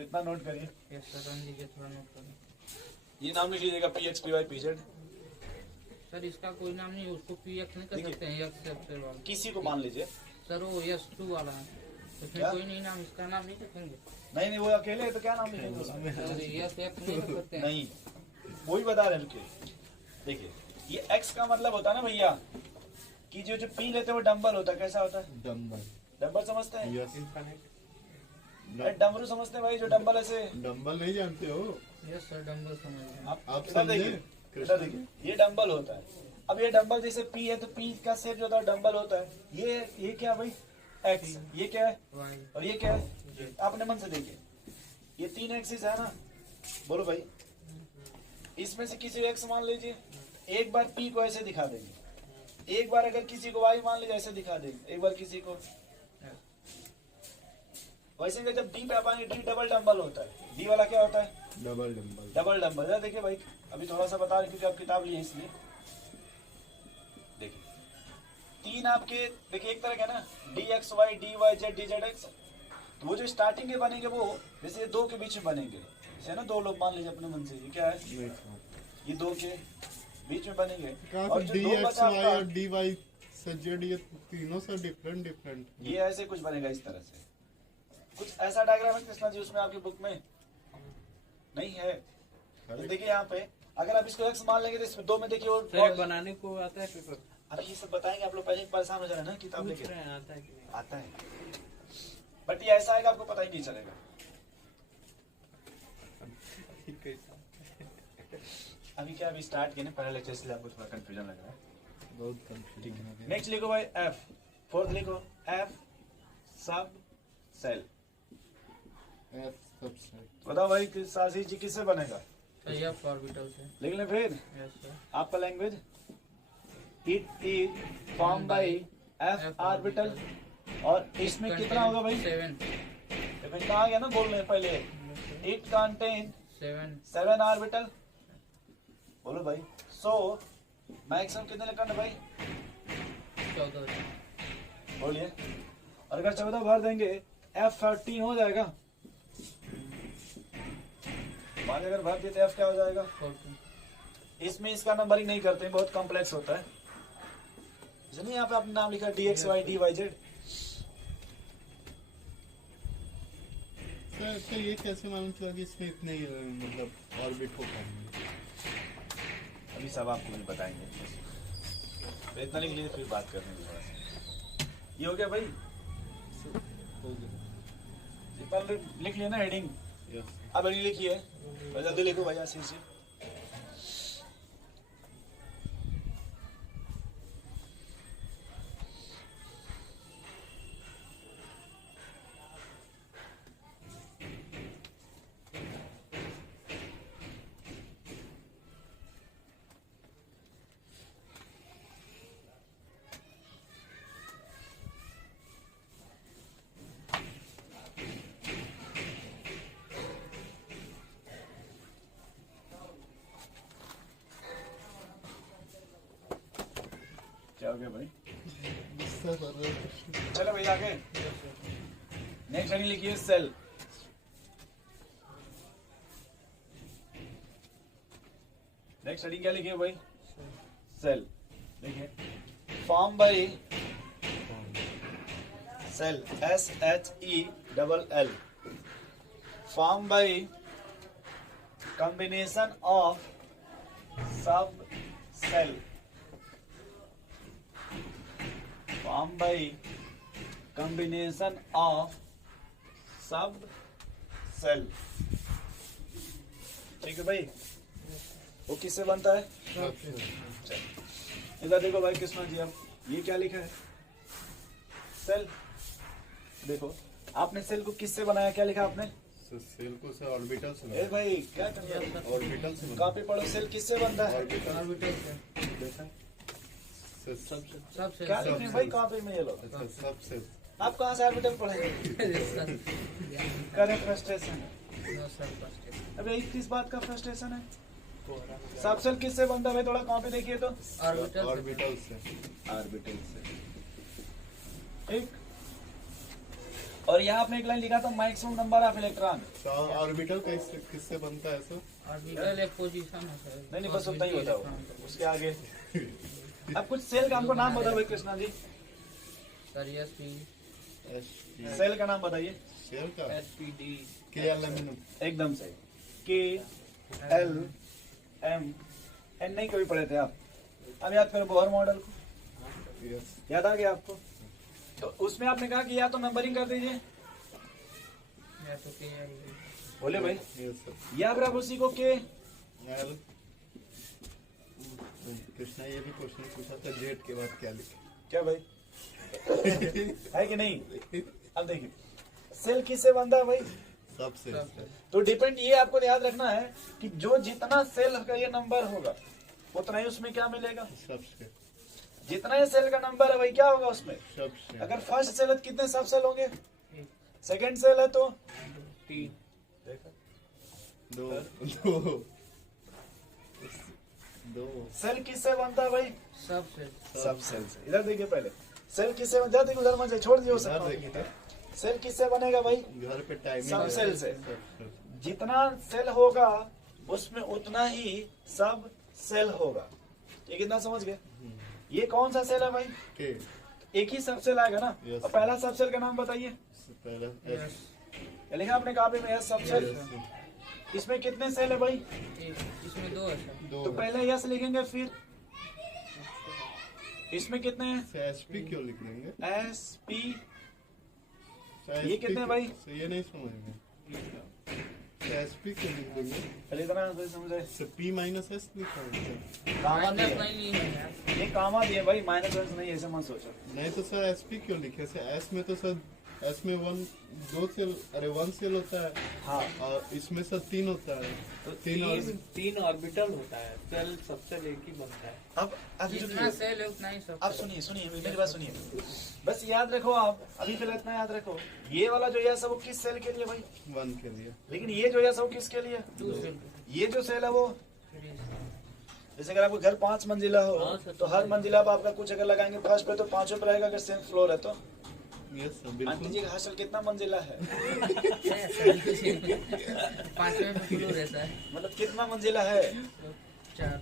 इतना नोट करिए, यस सर, रन लीजिए थोड़ा नोट करें। ये नाम लिख लीजिएगा p x p y p z. Sir इसका कोई नाम नहीं, उसको पीएक्स नहीं कर देखिए। सकते हैं, एक्स सबसे वाला। किसी को मान लीजिए, सर वो S2 वाला है, उसमें क्या? कोई नहीं नाम, इसका नाम नहीं रखेंगे। नहीं वो अकेले है तो क्या नाम लिखेंगे उसमें? सर यस एक्स नहीं रख सकते हैं। नहीं वही बता रहे हैं, रुकिए देखिए, ये एक्स का मतलब होता है ना भैया कि जो जो पी लेते हैं वो डंबल होता है, कैसा होता है, डम्बल। डंबल समझते हैं, यस। अरे डमरू समझते हैं भाई, जो डंबल ऐसे, डम्बल नहीं जानते हो? यस सर, डम्बल समझ रहे हैं। आप इधर समझे? देखिए, इधर देखिए, ये डंबल होता है। अब ये डंबल जैसे पी है तो पी का शेप जो होता है डंबल होता है। ये क्या भाई, एक्स, ये क्या है वाई, और ये क्या है, आपने मन से देखिए, ये 3 एक्सिस है ना, बोलो भाई, इसमें से किसी एक्स मान लीजिए, एक बार पी को ऐसे दिखा देंगे, एक बार अगर किसी को वाई मान लीजिए ऐसे दिखा देंगे, एक बार किसी को वैसे कि जब डी पे आप आएंगे, डी डबल डंबल होता है, डी वाला क्या होता है, डबल डम्बल। Double dumbbell. जरा देखिए भाई, अभी थोड़ा सा बता रहे क्योंकि आप किताब लिए इसलिए देखिए, 3 आपके देखिए एक तरह के ना, d x y d y z d z x, तो वो जो स्टार्टिंग के बनेंगे वो जैसे 2 के बीच में बनेंगे, जैसे ना 2 लोग मान लीजिए अपने मन से, ये क्या है, ये 2 के बीच में बनेंगे, और जो डी 2 एक्स बचा वाई आपका, और डी वाई से जेड, ये तीनों से डिफरेंट। ये ऐसे कुछ बनेगा इस तरह से, कुछ ऐसा डायग्राम है कृष्णा जी उसमें आपकी बुक में नहीं है, तो देखिए यहाँ पे अगर आप इसको एक्स मान लेंगे तो इसमें 2 में देखिए सर बनाने को आता है पेपर, अरे ये सब बताएंगे, आप लोग पहले परेशान हो जा रहे हैं ना किताब पूछ लेके, रहे हैं आता है कि नहीं। आता है बट ये ऐसा आएगा आपको पता ही नहीं चलेगा। अभी क्या अभी स्टार्ट किए ना पहले लेक्चर, इसलिए आपको थोड़ा कंफ्यूजन लग रहा है। बहुत कंफ्यूजन। नेक्स्ट लिखो भाई एफ, फोर्थ लिखो एफ सब सेल। F subset. बताओ भाई सासी जी किससे बनेगा, सर एफ ऑर्बिटल से। लिख लें फिर यस सर, आपका language, it is form by F orbital, और इसमें कितना होगा भाई, 7, देखो इतना आ गया ना, बोल रहे हैं पहले, इट कंटेन 7 ऑर्बिटल, बोलो भाई। सो मैक्सिमम कितने लिखना भाई, 14, बोलिए, और अगर 14 भर देंगे F13 हो जाएगा, मान अगर भर दिए तो F क्या हो जाएगा, 14, इसमें इसका नंबरिंग नहीं करते हैं, बहुत कॉम्प्लेक्स होता है, नहीं यहाँ पे आपने नाम लिखा DXY DYZ। सर ये कैसे मालूम चला कि इसमें इतने ही मतलब ऑर्बिट हो पाएंगे? अभी सब आपको नहीं बताएंगे, तो इतना लिख लीजिए फिर बात करने की थोड़ा सा। ये हो गया भाई, हो गया। पर लिख लिया ना हेडिंग, यस। अब हेडिंग लिखिए, जल्दी लिखो भैया सही से। क्या हो गया भाई, चलो भाई आगे नेक्स्ट हेडिंग लिखिए सेल। नेक्स्ट हेडिंग क्या लिखिए भाई, सेल। देखिए form by shell, SHELL, form by combination of subshell, formed by combination of sub cell। ठीक है भाई, वो किससे बनता है, इधर देखो भाई कृष्णा जी, अब ये क्या लिखा है, सेल। देखो आपने सेल को किससे बनाया, क्या लिखा आपने, सेल को से ऑर्बिटल से ए भाई क्या कर रहे हो, ऑर्बिटल से कॉपी पढ़ो, सेल किससे बनता है, ऑर्बिटल से, देखा सबसे क्या लिख रहे हैं भाई कॉपी में, ये लो अच्छा सबसेट आप कहाँ से ऑर्बिटल पढ़ेंगे? सर करें फ्रस्ट्रेशन। नो सर फर्स्ट अबे किस बात का फ्रस्ट्रेशन है? सबसेल किससे बनता है भाई? थोड़ा कॉपी देखिए तो। ऑर्बिटल ऑर्बिटल से। ऑर्बिटल से, ठीक। और यहाँ आपने एक लाइन लिखा था मैक्सिमम नंबर ऑफ इलेक्ट्रॉन। तो ऑर्बिटल किससे बनता है सर? ऑर्बिटल एक पोजीशन है सर। नहीं बस उतना ही होता है, उसके आगे अब कुछ सेल का हमको नाम बताओ भाई Krishna ji. Sir SP SP cell का नाम बताइए। सेल का SPD के एल्यूमिनियम। एकदम सही। KLM N नहीं कभी पढ़े थे आप? अब याद करो बोहर मॉडल को, यस याद आ गया आपको? तो उसमें आपने कहा कि या तो नंबरिंग कर दीजिए, या तो के बोले भाई, यस सर। या फिर आप उसी को के एल कृष्णा ये भी क्वेश्चन पूछा था जेड के बाद क्या लिखे? क्या भाई है कि नहीं? अब देखिए सेल किससे बनता है भाई? सबसे तो डिपेंड ये आपको याद रखना है कि जो जितना सेल का ये नंबर होगा उतना ही उसमें क्या मिलेगा। सबसे जितना ये सेल का नंबर है भाई क्या होगा उसमें। सबसे अगर फर्स्ट सेल है तो कितने सब सेल होंगे? सेकंड सेल है तो 3 दो दो दो सेल किससे बनता है भाई? सबसे सब सेल से। इधर देखिए पहले सेल किससे बनता है? उधर मत छोड़ दियो इधर सब। देखिए सेल किससे बनेगा भाई? घर पे टाइमिंग सब है। सेल से। सब जितना सेल होगा उसमें उतना ही सब सेल होगा। ये कितना समझ गए? ये कौन सा सेल है भाई? के एक ही सब सेल आएगा ना। Yes. और पहला सब सेल का नाम बताइए। पहला यस ये लिखा आपने कॉपी में सब सेल। इसमें कितने सेल है भाई? इसमें दो है सर। दो तो पहले यस लिखेंगे, फिर इसमें कितने हैं? एसपी क्यों लिख देंगे? S P. ये कितने भाई? ये नहीं समझ में एसपी क्यों लिख देंगे? पहले इतना तो समझे। तो पी माइनस एस लिखा है कामा माइनस दिए, नहीं है यार। ये कामा दिए भाई, माइनस वाइनस नहीं, ऐसे मत सोचो। नहीं तो सर एसपी क्यों लिखे? सर एस में तो सर एस में दो सेल, अरे 1 सेल होता है हाँ और इसमें सर 3 होता है। तो तीन और 3 ऑर्बिटल होता है, सेल सबसे एक ही बनता है। अब अभी जितना रुकिए। सेल है उतना ही सब। अब सुनिए सुनिए मेरी बात सुनिए, बस याद रखो आप अभी पहले इतना याद रखो। ये वाला जो यस है वो किस सेल के लिए भाई? 1 के लिए। लेकिन ये जो यस है वो किसके लिए? टू सेल ये जो सेल है वो, जैसे अगर आपको घर 5 मंजिला हो हाँ, सर, तो हर मंजिला पे आपका कुछ अगर लगाएंगे फर्स्ट पे तो 5 पे रहेगा, अगर सेम फ्लोर है तो। यस सर आंटी बिल्कुल। जी का हॉस्टल कितना मंजिला है? पांचवें में फ्लोर रहता है। मतलब कितना मंजिला है? 4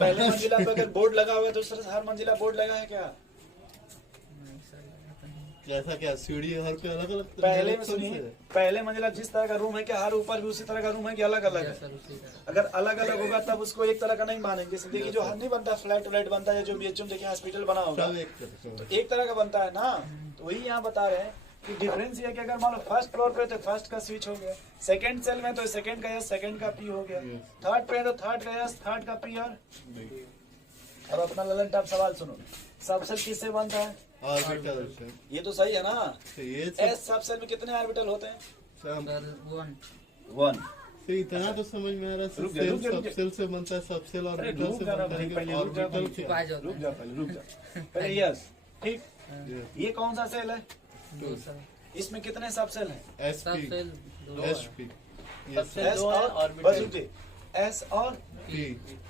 पहले मंजिला पे अगर बोर्ड लगा हुआ है तो दूसरे हर मंजिला बोर्ड लगा है क्या? नहीं सर लगता नहीं। ऐसा क्या सीढ़ी हर पे अलग अलग पहले में सुनिए, पहले मंजिला जिस तरह का रूम है क्या हर ऊपर भी उसी तरह का रूम है कि अलग अलग है? यस सर उसी तरह। अगर अलग अलग होगा तब उसको एक तरह का नहीं मानेंगे। जैसे देखिए जो हर नहीं बनता फ्लैट व्लैट बनता है, जो बीएचएम देखिए हॉस्पिटल बना होगा सब एक तरह तो एक तरह का बनता है ना। तो वही यहाँ बता रहे हैं कि डिफरेंस ये है कि अगर मान लो फर्स्ट फ्लोर पे तो फर्स्ट का स्विच हो गया, सेकंड सेल में तो सेकंड का यस सेकंड का पी हो गया, थर्ड पे है तो थर्ड का यस थर्ड का पी। और अब अपना ललन टॉप सवाल सुनो, सब सेल किससे बनता है? ऑर्बिटल से। ये तो सही है ना। तो ये एस सब सेल में कितने ऑर्बिटल होते हैं? सर 1 1। तो इतना तो समझ में आ रहा है रुक जा, सेल रुक जा, रुक सब जा। सेल से बनता है, सब सेल अरे ऑर्बिटल रुक से जा ना बनता भाई, है। पहले रुक जा ऑर्बिटल भाई। क्या? छुपा जाता रुक है। जा पहले, रुक जा पहले। यस ठीक। Yes. ये कौन सा सेल है? 2 सर। इसमें कितने सब सेल हैं? सब एसपी सेल 2 एसपी सबसे एस 2 है और ऑर्बिटल। बस रुकिए, एस और पी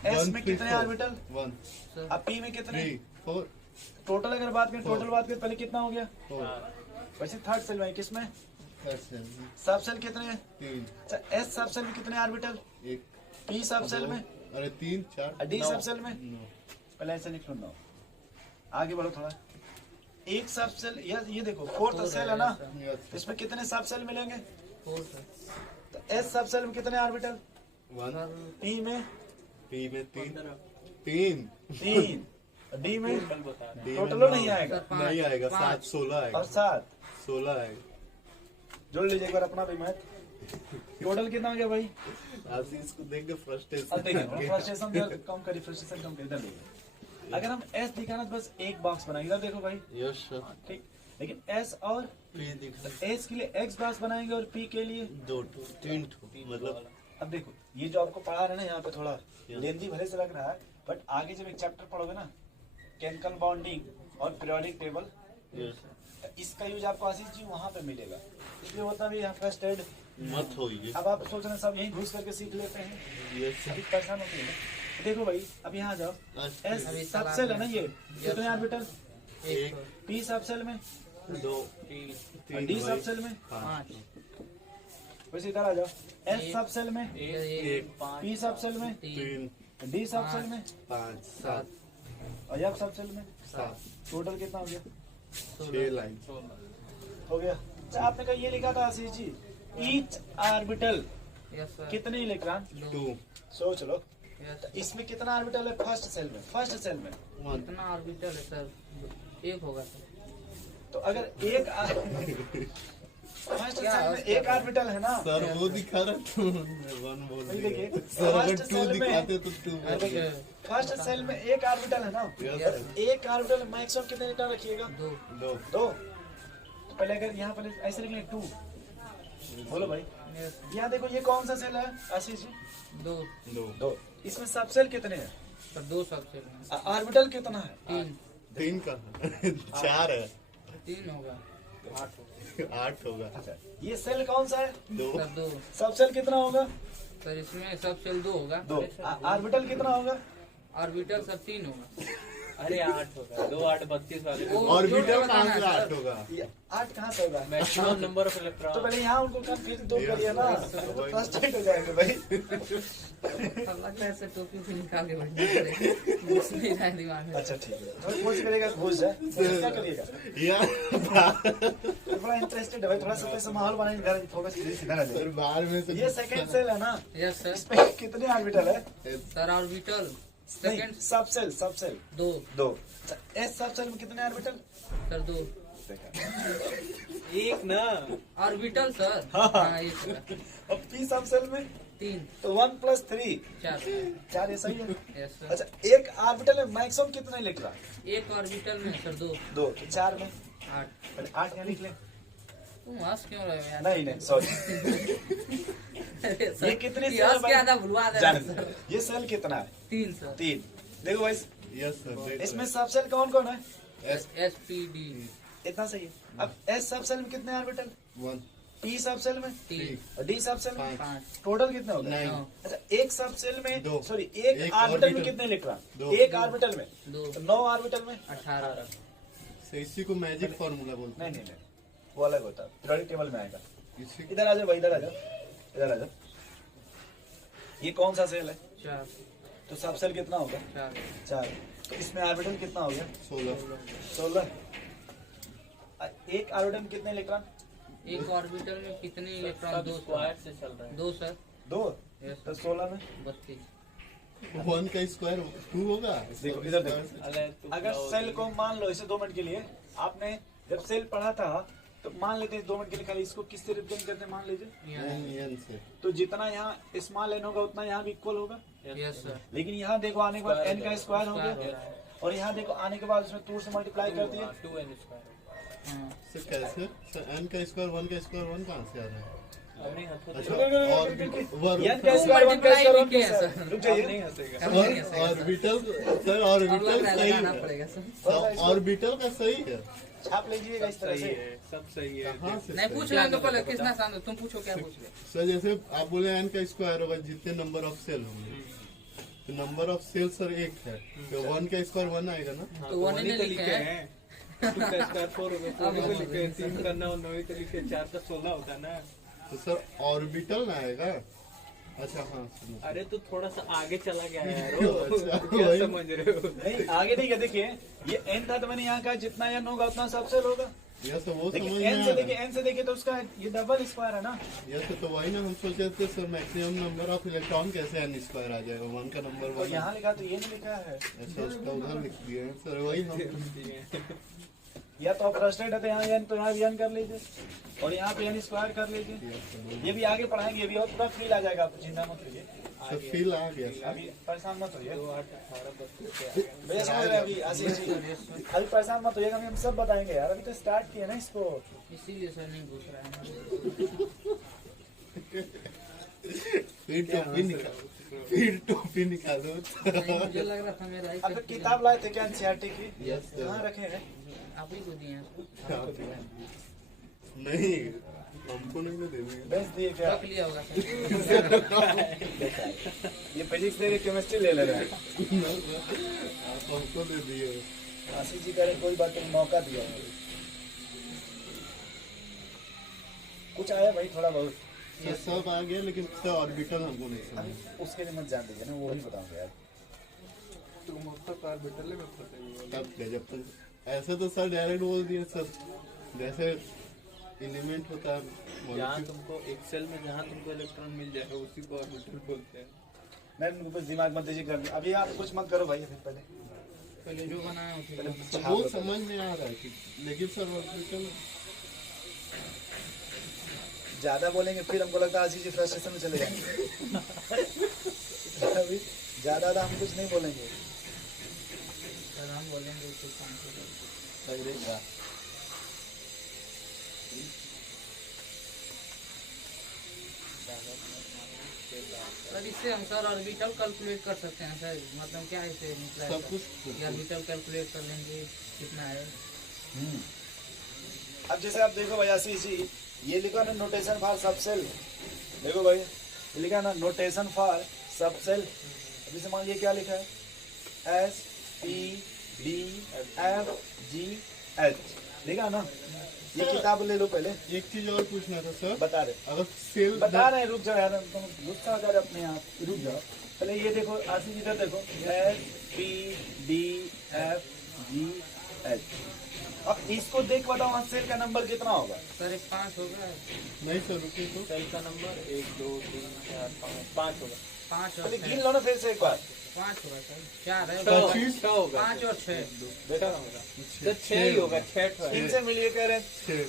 एस में कितने ऑर्बिटल? 1 सर। अब पी में कितने? 3 4 टोटल अगर बात करें, टोटल बात करें पहले कितना हो गया? 4 वैसे थर्ड सेल में किसमें ऐसे सब सेल कितने हैं? 3 अच्छा एस सब सेल में कितने ऑर्बिटल? 1 पी सब सेल में? अरे 3 4 डी सब सेल में? 9 पहले ऐसे लिख लो 9। आगे बढ़ो थोड़ा। एक सब सेल ये देखो फोर्थ सेल है ना, इसमें कितने सब सेल मिलेंगे? 4 सर। तो एस सब सेल में कितने ऑर्बिटल? 1 पी में पी में 3 3 3, डी में टोटल बता रहे हैं। डी टोटल में नहीं नौ। आएगा। सर, नहीं आएगा 7 पाँच। 16 और आएगा 7 16 आएगा। जोड़ लीजिए एक बार अपना भी मैथ। टोटल कितना हो गया भाई? आशीष को देख के अब फ्रस्ट्रेशन देखिए फ्रस्ट्रेशन कम करिए, फ्रस्ट्रेशन कम करिए। इधर देखिए अगर हम एस दिखाना तो बस एक बॉक्स बनाएंगे, इधर देखो भाई यस सर ठीक। लेकिन एस और पी दिखा एस के लिए एक्स बॉक्स बनाएंगे और पी के लिए 2 3 मतलब अब देखो ये जो आपको पढ़ा रहे हैं ना यहाँ पे थोड़ा लेंदी भले से लग रहा है, बट आगे जब एक चैप्टर पढ़ोगे ना केमिकल बॉन्डिंग और पीरियोडिक टेबल, यस इसका यूज आपको आशीष जी वहाँ पे मिलेगा, इसलिए होता भी है फर्स्ट एड मत होइए। अब आप सोच रहे हैं सब यहीं घुस करके सीख लेते हैं, ये अभी परेशान होती है। देखो भाई अब यहाँ जाओ, एस अभी सब चला सेल है गया। ना, ये कितने ऑर्बिटल, एक पी सब सेल में, 2 और डी सब सेल में, 5 वैसे इधर आ जाओ, एस एक। सब सेल में, 1 पी सब सेल में, 3 डी सब सेल में, 5 7 और एफ सब सेल में। 7 टोटल कितना हो गया? 6 लाइन। हो गया। अच्छा आपने कहा ये लिखा था Ashish ji, each orbital yes sir कितने इलेक्ट्रॉन? 2 सोच लो, यस इसमें कितना ऑर्बिटल है फर्स्ट सेल में? फर्स्ट सेल में 1 कितना ऑर्बिटल है सर? 1 होगा सर। तो अगर एक फर्स्ट क्या सेल में उसका एक ऑर्बिटल है ना, सर वो दिखा रहा 1 बोल वही दिया। देखिए, सर अगर फर्स्ट 2 सेल में- दिखाते तो 2 बोल अच्छा फर्स्ट सेल में एक ऑर्बिटल है ना, यस एक ऑर्बिटल मैक्सिमम कितने इलेक्ट्रॉन रखिएगा? 2 2 दो। तो पहले अगर यहाँ पर ऐसे लिख लें 2, बोलो भाई, यस यहाँ देखो ये कौन सा सेल है आशीष जी? 2 दो। इसमें सब सेल कितने हैं? सर 2 सबसे ऑर्बिटल कितना है? 3 3 का 4 है, 3 होगा 8 होगा। अच्छा ये सेल कौन सा है? 2 सर 2 सब सेल कितना होगा? सर इसमें सब सेल 2 होगा। दो। ऑर्बिटल कितना होगा? ऑर्बिटल सर 3 होगा। अरे 8 होगा, 2 8 32 वाले वो ऑर्बिटल जोड़ के कहाँ बताना से है, 8 सर। होगा? ये 8 कहाँ से होगा? मैक्सिमम नंबर ऑफ तो इलेक्ट्रॉन। पहले यहाँ उनको कंफ्यूज दो करिए ना, तो फ्रस्ट्रेट हो जाएंगे भाई। सर लगता है सर टोपी भी निकाल के बैठना पड़ेगा। घुस नहीं रहा है दिमाग में। अच्छा ठीक है, थोड़ा कोशिश करिएगा घुस जाए, क्या करिएगा? यार थोड़ा इंटरेस्टेड है भाई, थोड़ा सा पैसा माहौल बनाने घर फोकस सीधा रह सर जाए। बाहर में से ये सेकंड सेल है ना, यस सर। इसमें कितने ऑर्बिटल है? सर ऑर्बिटल नहीं सेकंड सब सेल 2 दो। एस सब सेल में कितने ऑर्बिटल? सर 2 एक ना, ऑर्बिटल सर। हाँ। हाँ एक होगा। और पी सब सेल में 3 तो 1 + 3 4 4, ये सही है। Yes sir. अच्छा एक ऑर्बिटल में मैक्सिमम कितना इलेक्ट्रॉन? एक ऑर्बिटल में सर 2 2। 4 में 8। पहले 8 यहाँ लिख लें। तुम हंस क्यों रहे हो यार? नहीं सॉरी, अरे सर, ये कितने ये सेल हंस के आधा भुलवा दे रहा है जाने सर। दो। ये सेल कितना है? 3 सर। 3। देखो भाई यस सर इसमें सब सेल कौन कौन है? SPD इतना सही है। अब एस सब सेल में कितने ऑर्बिटल? 1 पी सब सेल में 3 और डी सब सेल में 5 टोटल कितने हो गए? 9 अच्छा एक सब सेल में दो। सॉरी एक एक ऑर्बिटल में ऑर्बिटल। कितने इलेक्ट्रॉन? दो। एक ऑर्बिटल में 2 तो 9 ऑर्बिटल में 18 इसी को मैजिक फार्मूला बोलते हैं। नहीं वो अलग होता है, पीरियोडिक टेबल में आएगा। इसी इधर आ जाओ भाई, इधर आ जाओ। ये कौन सा सेल है? 4 तो सब सेल कितना होगा? 4 4। तो इसमें ऑर्बिटल कितना हो गया? 16 16। एक ऑर्बिटल में कितने इलेक्ट्रॉन? एक ऑर्बिटल में कितने इलेक्ट्रॉन? सब 2 स्क्वायर से चल रहा है। 2 सर। 2। यस तो 16 में 32 1 का स्क्वायर 2 होगा। देखो, इधर देखो। अरे तू अगर क्या सेल होगी? को मान लो इसे 2 मिनट के लिए, आपने जब सेल पढ़ा था तो मान लेते हैं 2 मिनट के लिए, खाली इसको किससे रिप्रेजेंट करते हैं मान लीजिए, n से तो जितना यहाँ स्मॉल एन होगा उतना यहाँ भी इक्वल होगा। Yes sir. लेकिन यहाँ देखो आने के बाद एन का स्क्वायर हो स्क्वायर हो गया, रहा है। और यहाँ देखो आने के बाद उसमें 2 से मल्टीप्लाई कर दिया। 2n square. हाँ सर कैसे? सर n का स्क्वायर 1 का स्क्वायर 1 कहाँ से आ रहा है? अब नहीं हंसो। अच्छा तो और एन का टू स्क्वायर 1 का multiply स्क्वायर भी किया है, 1 सर। रुक अब जाइए। नहीं हंसेगा। अब नहीं हंसेगा, सर। ऑर्बिटल सर अब ऑर्बिटल लग रहा है सही लगाना है। पड़ेगा सर। सर ऑर्बिटल का सही है। छाप लीजिएगा इस तरह सही से। है, सब सही है। कहाँ से नहीं सही? पूछ रहे हैं तो पहले कितना शांत हो? तुम पूछो क्या पूछ रहे? सर जैसे आप बोले n का स्क्वायर होगा जितने नंबर ऑफ सेल होंगे, तो नंबर ऑफ सेल सर 1 है, तो 1 का स्क्वायर 1 आएगा ना। हाँ, तो वो वही नहीं तो लिखे लिखे हैं। हैं। 2 का स्क्वायर 4 होगा, 4 अब तो हो लिखे गए। हैं, 3 का 9 9 तो लिखे, 4 का 16 होगा ना। तो सर ऑर्बिटल ना आएगा। अच्छा हाँ सुनो। अरे तो थोड़ा सा आगे चला गया है यार। अच्छा, क्या वही। समझ रहे हो? नहीं आगे नहीं है, देखिए ये एन था तो मैंने यहाँ कहा जितना एन होगा उतना सब सेल होगा। यस तो वो समझ लेकिन में एन आ से रहा देखिए, है। एन से देखिए तो उसका ये डबल स्क्वायर है ना। यस तो वही ना हम सोचे थे sir maximum number of electron कैसे n स्क्वायर आ जाएगा, 1 का नंबर और 1। यहाँ लिखा तो ये नहीं लिखा है। अच्छा उसका उधर लिख दिए हैं सर, वही हम या तो फ्रस्ट्रेट है तो यहाँ एन, तो यहाँ भी एन कर लीजिए और यहाँ पे एन स्क्वायर कर लीजिए। ये भी आगे पढ़ाएंगे, ये भी और पूरा फील आ जाएगा, आपको चिंता मत करिए। सर फील आ गया सर। अभी परेशान मत होइए। 2 8 18 32 भैया समझ रहे हैं अभी आशीष जी, अभी परेशान मत होइएगा, हम सब बताएंगे यार, अभी तो स्टार्ट किए ना इसको। इसीलिए सर नहीं पूछ रहा है। फिर टोपी निकालो। नहीं, मुझे लग रहा था मेरा अब किताब लाए थे क्या एनसीईआरटी की? Yes sir. कहाँ रखे हैं? आप ही को दिए हैं। नहीं, हमको नहीं ना देंगे। बेच दिए क्या? रख लिया होगा सर। ये फिजिक्स दे के केमिस्ट्री ले ले रहा है। आप हमको दे दिए। आशीष जी करे कोई बात नहीं, मौका दिया है। कुछ आया भाई थोड़ा बहुत, ये सब आ गया, लेकिन सर ऑर्बिटल हमको नहीं समझ। अभी उसके लिए मत जान दीजिए ना, वो ही बताऊंगा यार। तब क्या, जब तक ऐसे तो सर डायरेक्ट बोल दिए सर, जैसे एलिमेंट होता है जहाँ molecule। तुमको एक्सेल में जहाँ तुमको इलेक्ट्रॉन मिल जाएगा उसी को ऑर्बिटल बोलते हैं। मैं उनको कुछ दिमाग मत दीजिए कर, अभी आप कुछ मत करो भाई। अभी पहले पहले जो बनाया उसी को। सब वो समझ में आ रहा है कि, लेकिन सर ऑर्बिटल ज्यादा बोलेंगे फिर हमको लगता है आशीष जी फ्रस्ट्रेशन में चले जाएंगे। अभी ज्यादा हम कुछ नहीं बोलेंगे। सर हम बोलेंगे उसी काम को। सही रहेगा। सर इससे हम सर ऑर्बिटल कैलकुलेट कर सकते हैं सर, मतलब क्या इसे सब मतलब कुछ ऑर्बिटल कैलकुलेट कर लेंगे कितना है। अब जैसे आप देखो भाई आशीष जी, ये लिखा ना नोटेशन फॉर सब सेल। देखो भाई ये लिखा ना नोटेशन फॉर सब सेल। अभी से मान लीजिए क्या लिखा है, SPDFGH लिखा है ना। ये किताब ले लो पहले। एक चीज और पूछना था सर, बता रहे अगर सेल बता रहे हैं, रुक जाओ यार, तुम गुस्सा हो जा रहे अपने आप, रुक जाओ। पहले ये देखो आशीष इधर देखो, SPDFGH। अब इसको देख बताओ वहाँ सेल का नंबर कितना होगा। सर एक 5 होगा। नहीं सर रुकिए तो, सेल का नंबर 1 2 3 4 5 होगा। 5 और पहले 6। गिन लो ना फिर से एक बार। 5 होगा सर, 4 है। 25 होगा। 5 और 6। देखो तो 6 ही होगा, 6 इनसे मिलिए कह रहे हैं।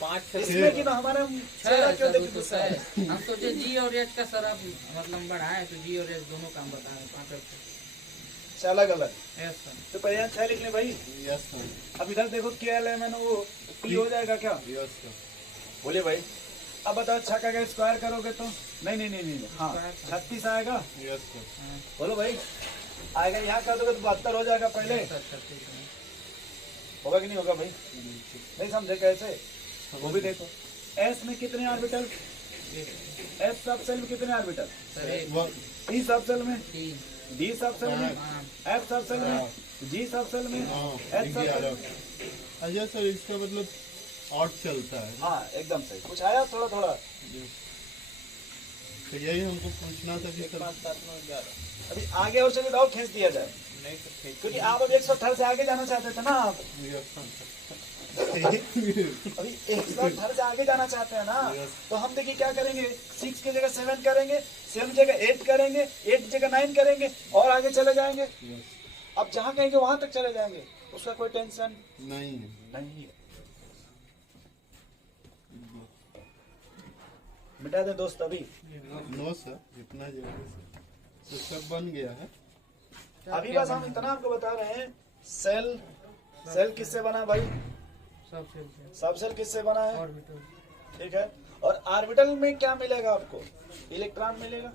5 इसमें कि ना हमारा चेहरा क्यों देख गुस्सा है। हम सोचे जी और एच का सर आप मतलब बढ़ाए तो जी और एच दोनों काम बता रहे हैं 5 और 6। अलग अलग यस सर। तो पहले यहाँ 6 लिख ले भाई। यस सर, अब इधर देखो क्या है, मैंने वो P हो जाएगा क्या, यस सर। बोले भाई। अब बताओ 6 का अगर स्क्वायर करोगे तो नहीं, हाँ 36 आएगा। यस सर, बोलो भाई आएगा। यहाँ कर दोगे तो 72 हो जाएगा पहले। सर 36 होगा कि नहीं होगा भाई, नहीं समझे कैसे, वो भी देखो। S में कितने ऑर्बिटल, S सब सेल में कितने ऑर्बिटल, सर एक वो P सब सेल में, 3 D सब सेल में, 5 F सब सेल में, G सब सेल में, हाँ, H सब सेल में। अच्छा सर इसका मतलब ऑड चलता है, हाँ एकदम सही। कुछ आया थोड़ा थोड़ा। तो यही हमको पूछना था कि सर 5 7 9 11 अभी आगे और चलिए दाओ खींच दिया जाए, नहीं तो ठीक। क्योंकि आप अब 118 से आगे जाना चाहते थे ना आप। अभी 118 से आगे जाना चाहते हैं ना, तो हम देखिए क्या करेंगे, 6 की जगह 7 करेंगे, 7 जगह 8 करेंगे, 8 जगह 9 करेंगे और आगे चले जाएंगे। अब जहाँ कहेंगे वहां तक चले जाएंगे, उसका कोई टेंशन नहीं है। नहीं है। मिटा दे दोस्त अभी। नो सर, इतना जल्दी तो सब बन गया है। अभी बस हम इतना आपको बता रहे हैं, सेल किससे बना है भाई, सब सेल से सब सेल किससे बना है, ऑर्बिटल। ठीक है। और ऑर्बिटल में क्या मिलेगा आपको, इलेक्ट्रॉन मिलेगा।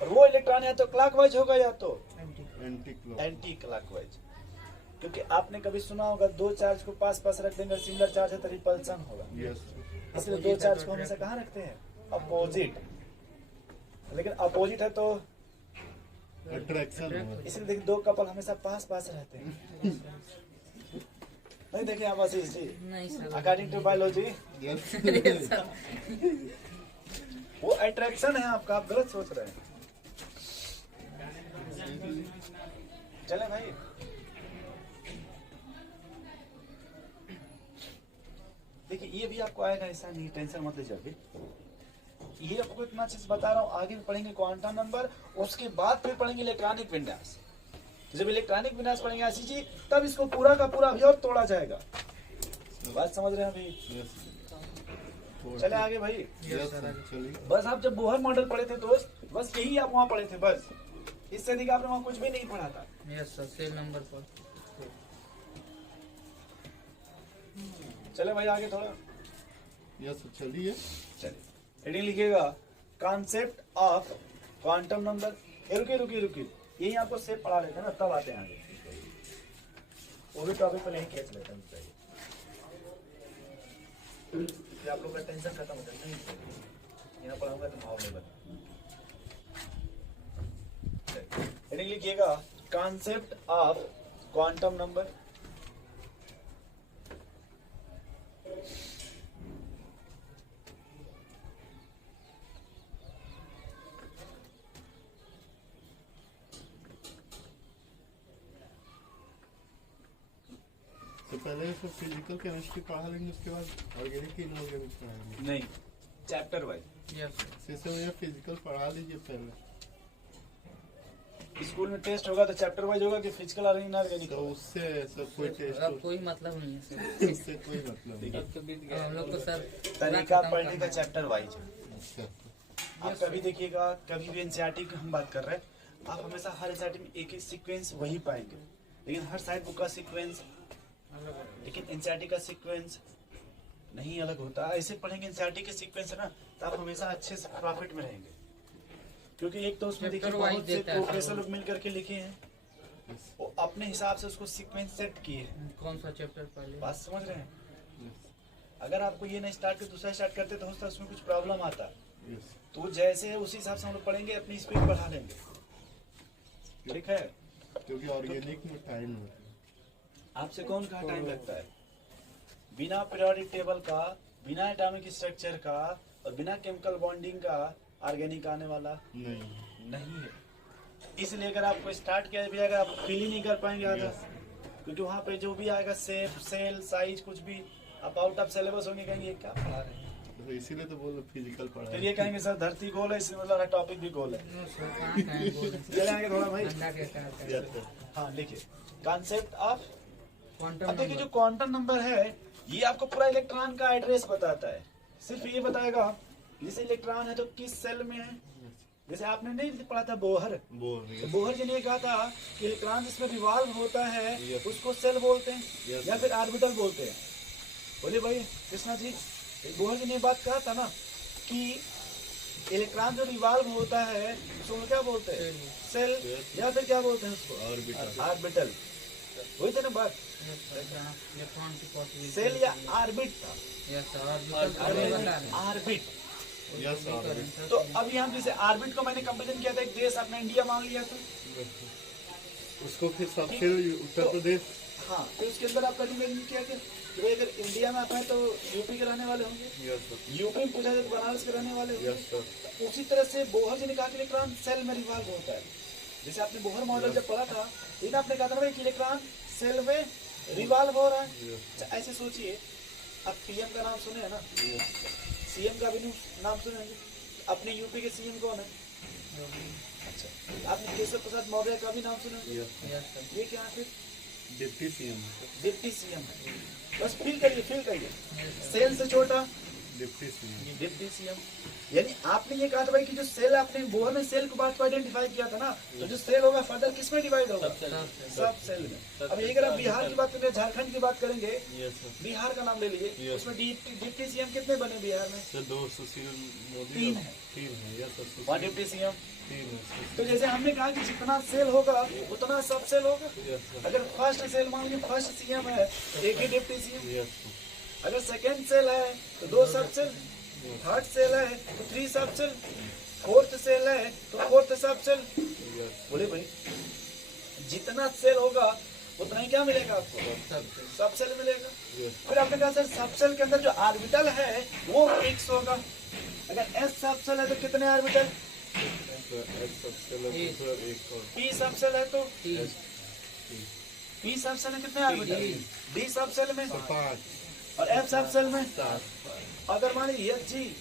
और वो इलेक्ट्रॉन या तो क्लॉकवाइज होगा या तो एंटी क्लॉक। Anti clockwise. क्योंकि आपने कभी सुना होगा दो चार्ज को पास पास रख देंगे, सिमिलर चार्ज है तो रिपल्सन होगा। यस इसलिए दो चार्ज को हमेशा कहाँ रखते हैं, अपोजिट। लेकिन अपोजिट है तो अट्रैक्शन होगा। इसलिए देखिए दो कपल हमेशा पास पास रहते हैं। नहीं देखिए आप आशीष जी, नहीं sir according to biology yes वो अट्रैक्शन है आपका, आप गलत सोच रहे हैं। चले भाई, देखिए ये भी आपको आएगा, ऐसा नहीं, टेंशन मत लीजिए। अभी ये आपको इतना चीज बता रहा हूँ, आगे भी पढ़ेंगे क्वांटम नंबर, उसके बाद फिर पढ़ेंगे इलेक्ट्रॉनिक विन्यास। जब इलेक्ट्रॉनिक विन्यास पढ़ेंगे आशीष जी, तब इसको पूरा का पूरा अभी और तोड़ा जाएगा। बात समझ रहे हैं अभी, चले आगे भाई। यस सर, चलिए। बस आप जब बोहर मॉडल पढ़े थे दोस्त, बस यही आप वहाँ पढ़े थे, बस इससे अधिक आपने वहाँ कुछ भी नहीं पढ़ा था। यस सर सेल नंबर पर। चले भाई आगे थोड़ा, यस सर, चलिए। चलिए हेडिंग लिखिएगा, कॉन्सेप्ट ऑफ क्वांटम नंबर। रुकिए, यही आपको सेप पढ़ा लेते हैं ना, तब आते हैं आगे। वो भी टॉपिक पहले ही खींच लेते हैं। फिर आप लोग का टेंशन खत्म हो जाएगा। नहीं यहाँ पढ़ाऊंगा तो भाव नहीं बता। यानी लिखिएगा कॉन्सेप्ट ऑफ क्वांटम नंबर, तो पहले सब फिजिकल केमिस्ट्री पढ़ा लेंगे, उसके बाद ऑर्गेनिक इनऑर्गेनिक पढ़ाएंगे। नहीं चैप्टर वाइज। यस जैसे मुझे फिजिकल पढ़ा लीजिए पहले, स्कूल में टेस्ट होगा तो चैप्टर वाइज होगा कि फिजिकल और इनऑर्गेनिक तो होगा? उससे सब कोई टेस्ट अब कोई मतलब नहीं है सर। उससे कोई मतलब नहीं। अब तो बीत अब गया। हम लोग को सर तरीका पढ़ने का चैप्टर वाइज है। अच्छा, आप कभी देखिएगा, कभी भी एनसीईआरटी की हम बात कर रहे हैं, आप हमेशा हर एनसीईआरटी में एक ही सीक्वेंस वही पाएंगे, लेकिन हर साइड बुक का सीक्वेंस, लेकिन एनसीईआरटी का सीक्वेंस नहीं अलग होता। ऐसे पढ़ेंगे एनसीईआरटी के सीक्वेंस है ना, तो आप हमेशा अच्छे से प्रॉफिट में रहेंगे, क्योंकि एक तो उसमें देखिए Chapter wise बहुत से देता है प्रोफेसर सब लोग मिल करके लिखे हैं, वो अपने हिसाब से उसको सीक्वेंस सेट किए हैं। कौन सा चैप्टर पहले? बात समझ रहे हैं? अगर आपको ये नहीं स्टार्ट कर दूसरा स्टार्ट करते तो हो सकता है उसमें कुछ प्रॉब्लम आता। यस, तो जैसे है उसी हिसाब से हम लोग पढ़ेंगे, अपनी स्पीड बढ़ा लेंगे। ठीक है? क्योंकि ऑर्गेनिक में टाइम लगता है। आपसे कौन कहा टाइम लगता है? बिना पीरियोडिक टेबल का, बिना एटॉमिक स्ट्रक्चर का और बिना केमिकल बॉन्डिंग का ऑर्गेनिक आने वाला नहीं है। इसलिए अगर आपको स्टार्ट किया भी अगर आप फील ही नहीं कर पाएंगे आधा, क्योंकि वहाँ पे जो भी आएगा शेप, सेल, साइज, कुछ भी आप आउट ऑफ सिलेबस होंगे, कहेंगे ये क्या पढ़ा रहे हैं। तो इसीलिए तो बोल फिजिकल पढ़ा फिर ये कहेंगे सर धरती गोल है, इसलिए मतलब टॉपिक भी गोल है। नो सर, कहाँ कहें बोल रहे हैं? चले आगे थोड़ा भाई। अंडा के आकार का हाँ लिखिए कॉन्सेप्ट ऑफ। क्वांटम अब देखिए जो नंबर। क्वांटम नंबर है ये आपको पूरा इलेक्ट्रॉन का एड्रेस बताता है। सिर्फ ये बताएगा जैसे इलेक्ट्रॉन है तो किस सेल में है। जैसे आपने नहीं पढ़ा था बोहर, बोल रही तो है। बोहर जी ने कहा था कि इलेक्ट्रॉन जिसमें रिवॉल्व होता है Yes. उसको सेल बोलते हैं Yes. या फिर ऑर्बिटल बोलते हैं। बोले भाई कृष्णा जी, बोहर जी ने बात कहा था ना कि इलेक्ट्रॉन जो रिवॉल्व होता है उसको क्या बोलते हैं? सेल या फिर क्या बोलते हैं उसको? ऑर्बिटल। ऑर्बिटल। वही था ना बात, इलेक्ट्रॉन की possibility सेल या ऑर्बिट था। यस सर, ऑर्बिटल का नहीं बता रहे हैं। ऑर्बिट। Yes, orbit. तो अभी हम जैसे ऑर्बिट को मैंने कंपेरिजन किया था, एक देश अपना इंडिया मान लिया था। उसको फिर सबसे उत्तर प्रदेश। हाँ, तो उसके अंदर आप कंपेरिजन किया कि भाई अगर इंडिया में आता है तो यूपी के रहने वाले होंगे, यस सर, यूपी में पूछा जाए तो बनारस के रहने वाले होंगे। Yes sir. उसी तरह से बोहर जी ने कहा कि इलेक्ट्रॉन सेल में रिवॉल्व होता है। जैसे आपने बोहर मॉडल जब पढ़ा था, एक आपने कहा था ना भाई कि इलेक्ट्रॉन सेल में रिवॉल्व हो रहा है। अच्छा, ऐसे सोचिए, आप पीएम का नाम सुने है ना, सीएम का भी नाम सुने होंगे। अपने यूपी के सीएम कौन है? अच्छा, आपने केशव प्रसाद मौर्य का भी नाम सुने होंगे। यस सर, ये क्या है? फिर डिप्टी सीएम। डिप्टी सीएम है। बस फील करिए सेल से छोटा डिप्टी सीएम। Deputy CM. यानी आपने ये कहा था भाई कि जो सेल, आपने बोहर में सेल को बात को आइडेंटिफाई किया था ना, तो जो सेल होगा फर्दर किस में डिवाइड होगा? सब सेल में। अब यही अगर आप बिहार की बात करेंगे, झारखंड की बात करेंगे, यस सर। बिहार का नाम ले लीजिए, Yes. उसमें डिप्टी सीएम कितने बने बिहार में? सर 2 सुशील मोदी। तीन है। 3 है। यस सर, वहाँ सुशील। Deputy CM. 3 है। तो जैसे हमने कहा कि जितना सेल होगा उतना सब सेल होगा। Yes sir. अगर फर्स्ट सेल मान लीजिए फर्स्ट सीएम है, एक ही डिप्टी सीएम। Yes sir. अगर सेकेंड सेल है तो 2 सब सेल, थर्ड सेल है तो 3 सब सेल, फोर्थ सेल है तो 4th सब सेल। यस। बोले भाई जितना सेल होगा उतना ही क्या मिलेगा आपको? सब सेल मिलेगा। यस फिर आपने कहा सर सब सेल के अंदर जो ऑर्बिटल है वो फिक्स होगा। अगर एस सब सेल है तो कितने ऑर्बिटल? सर, एस सबसे लगे सर 1 और पी सब सेल है तो तीन। पी सब सेल में कितने ऑर्बिटल? डी सब सेल में 5 और एफ सब सेल में 7 अगर मान लीजिए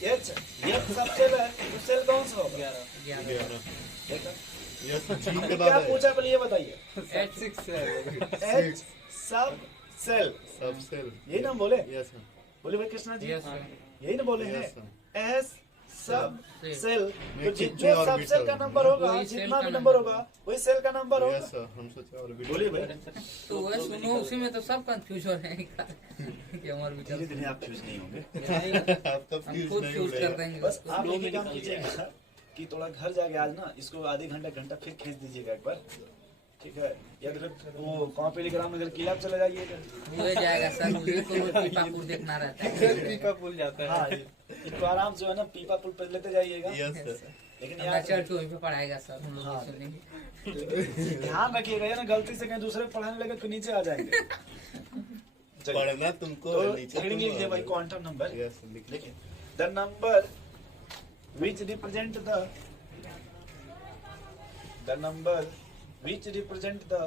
एच सब सेल है तो सेल कौन सा होगा? 11। देखा? यस सर, जी के क्या बाद पूछा पहले ये बताइए। H6 एच सब सेल, सब सेल। यही ना बोले? Yes sir. बोले भाई कृष्णा जी, यस सर, यही ना बोले हैं? Yes sir. एस सब सेल, तो में जितने कितने सब सेल का ऑर्बिटल? नंबर होगा, वही सेल जितना का भी नंबर नंबर होगा वही सेल का नंबर होगा। यस सर, हम सोचे ऑर्बिटल। बोलिए भाई। तो वह सुनो, उसी में तो सब कंफ्यूज हो रहे हैं कि हम ऑर्बिटल। धीरे धीरे आप फ्यूज नहीं होंगे। आप तो हम फ्यूज खुद नहीं फ्यूज कर उड़ेगा। देंगे बस उसको। आप दो एक में काम निकल कीजिएगा कि थोड़ा घर जाके आज ना इसको आधे घंटा फिर खींच दीजिएगा एक बार, ठीक है, या तो फिर वो कॉपी लिग्राम नगर किला आप चले जाइएगा। हो जाएगा सर, मुझे तो पीपापुर देखना रहता है। पीपा पुल जाता है। हाँ, इनको आराम से जो है ना पीपा पुल पे लेते जाइएगा। Yes sir. लेकिन अपना यार चर्च वहीं पे पढ़ाएगा सर, हम लोग हाँ। भी सुनेंगे। ध्यान रखिएगा या ना गलती से कहीं दूसरे पढ़ाने लगे तो नीचे आ जाएंगे। चलिए, पढ़ना तुमको तो नीचे हेडिंग तुम लिखिए भाई, क्वांटम नंबर। यस लिख देखिए, the number which represent the number which represent the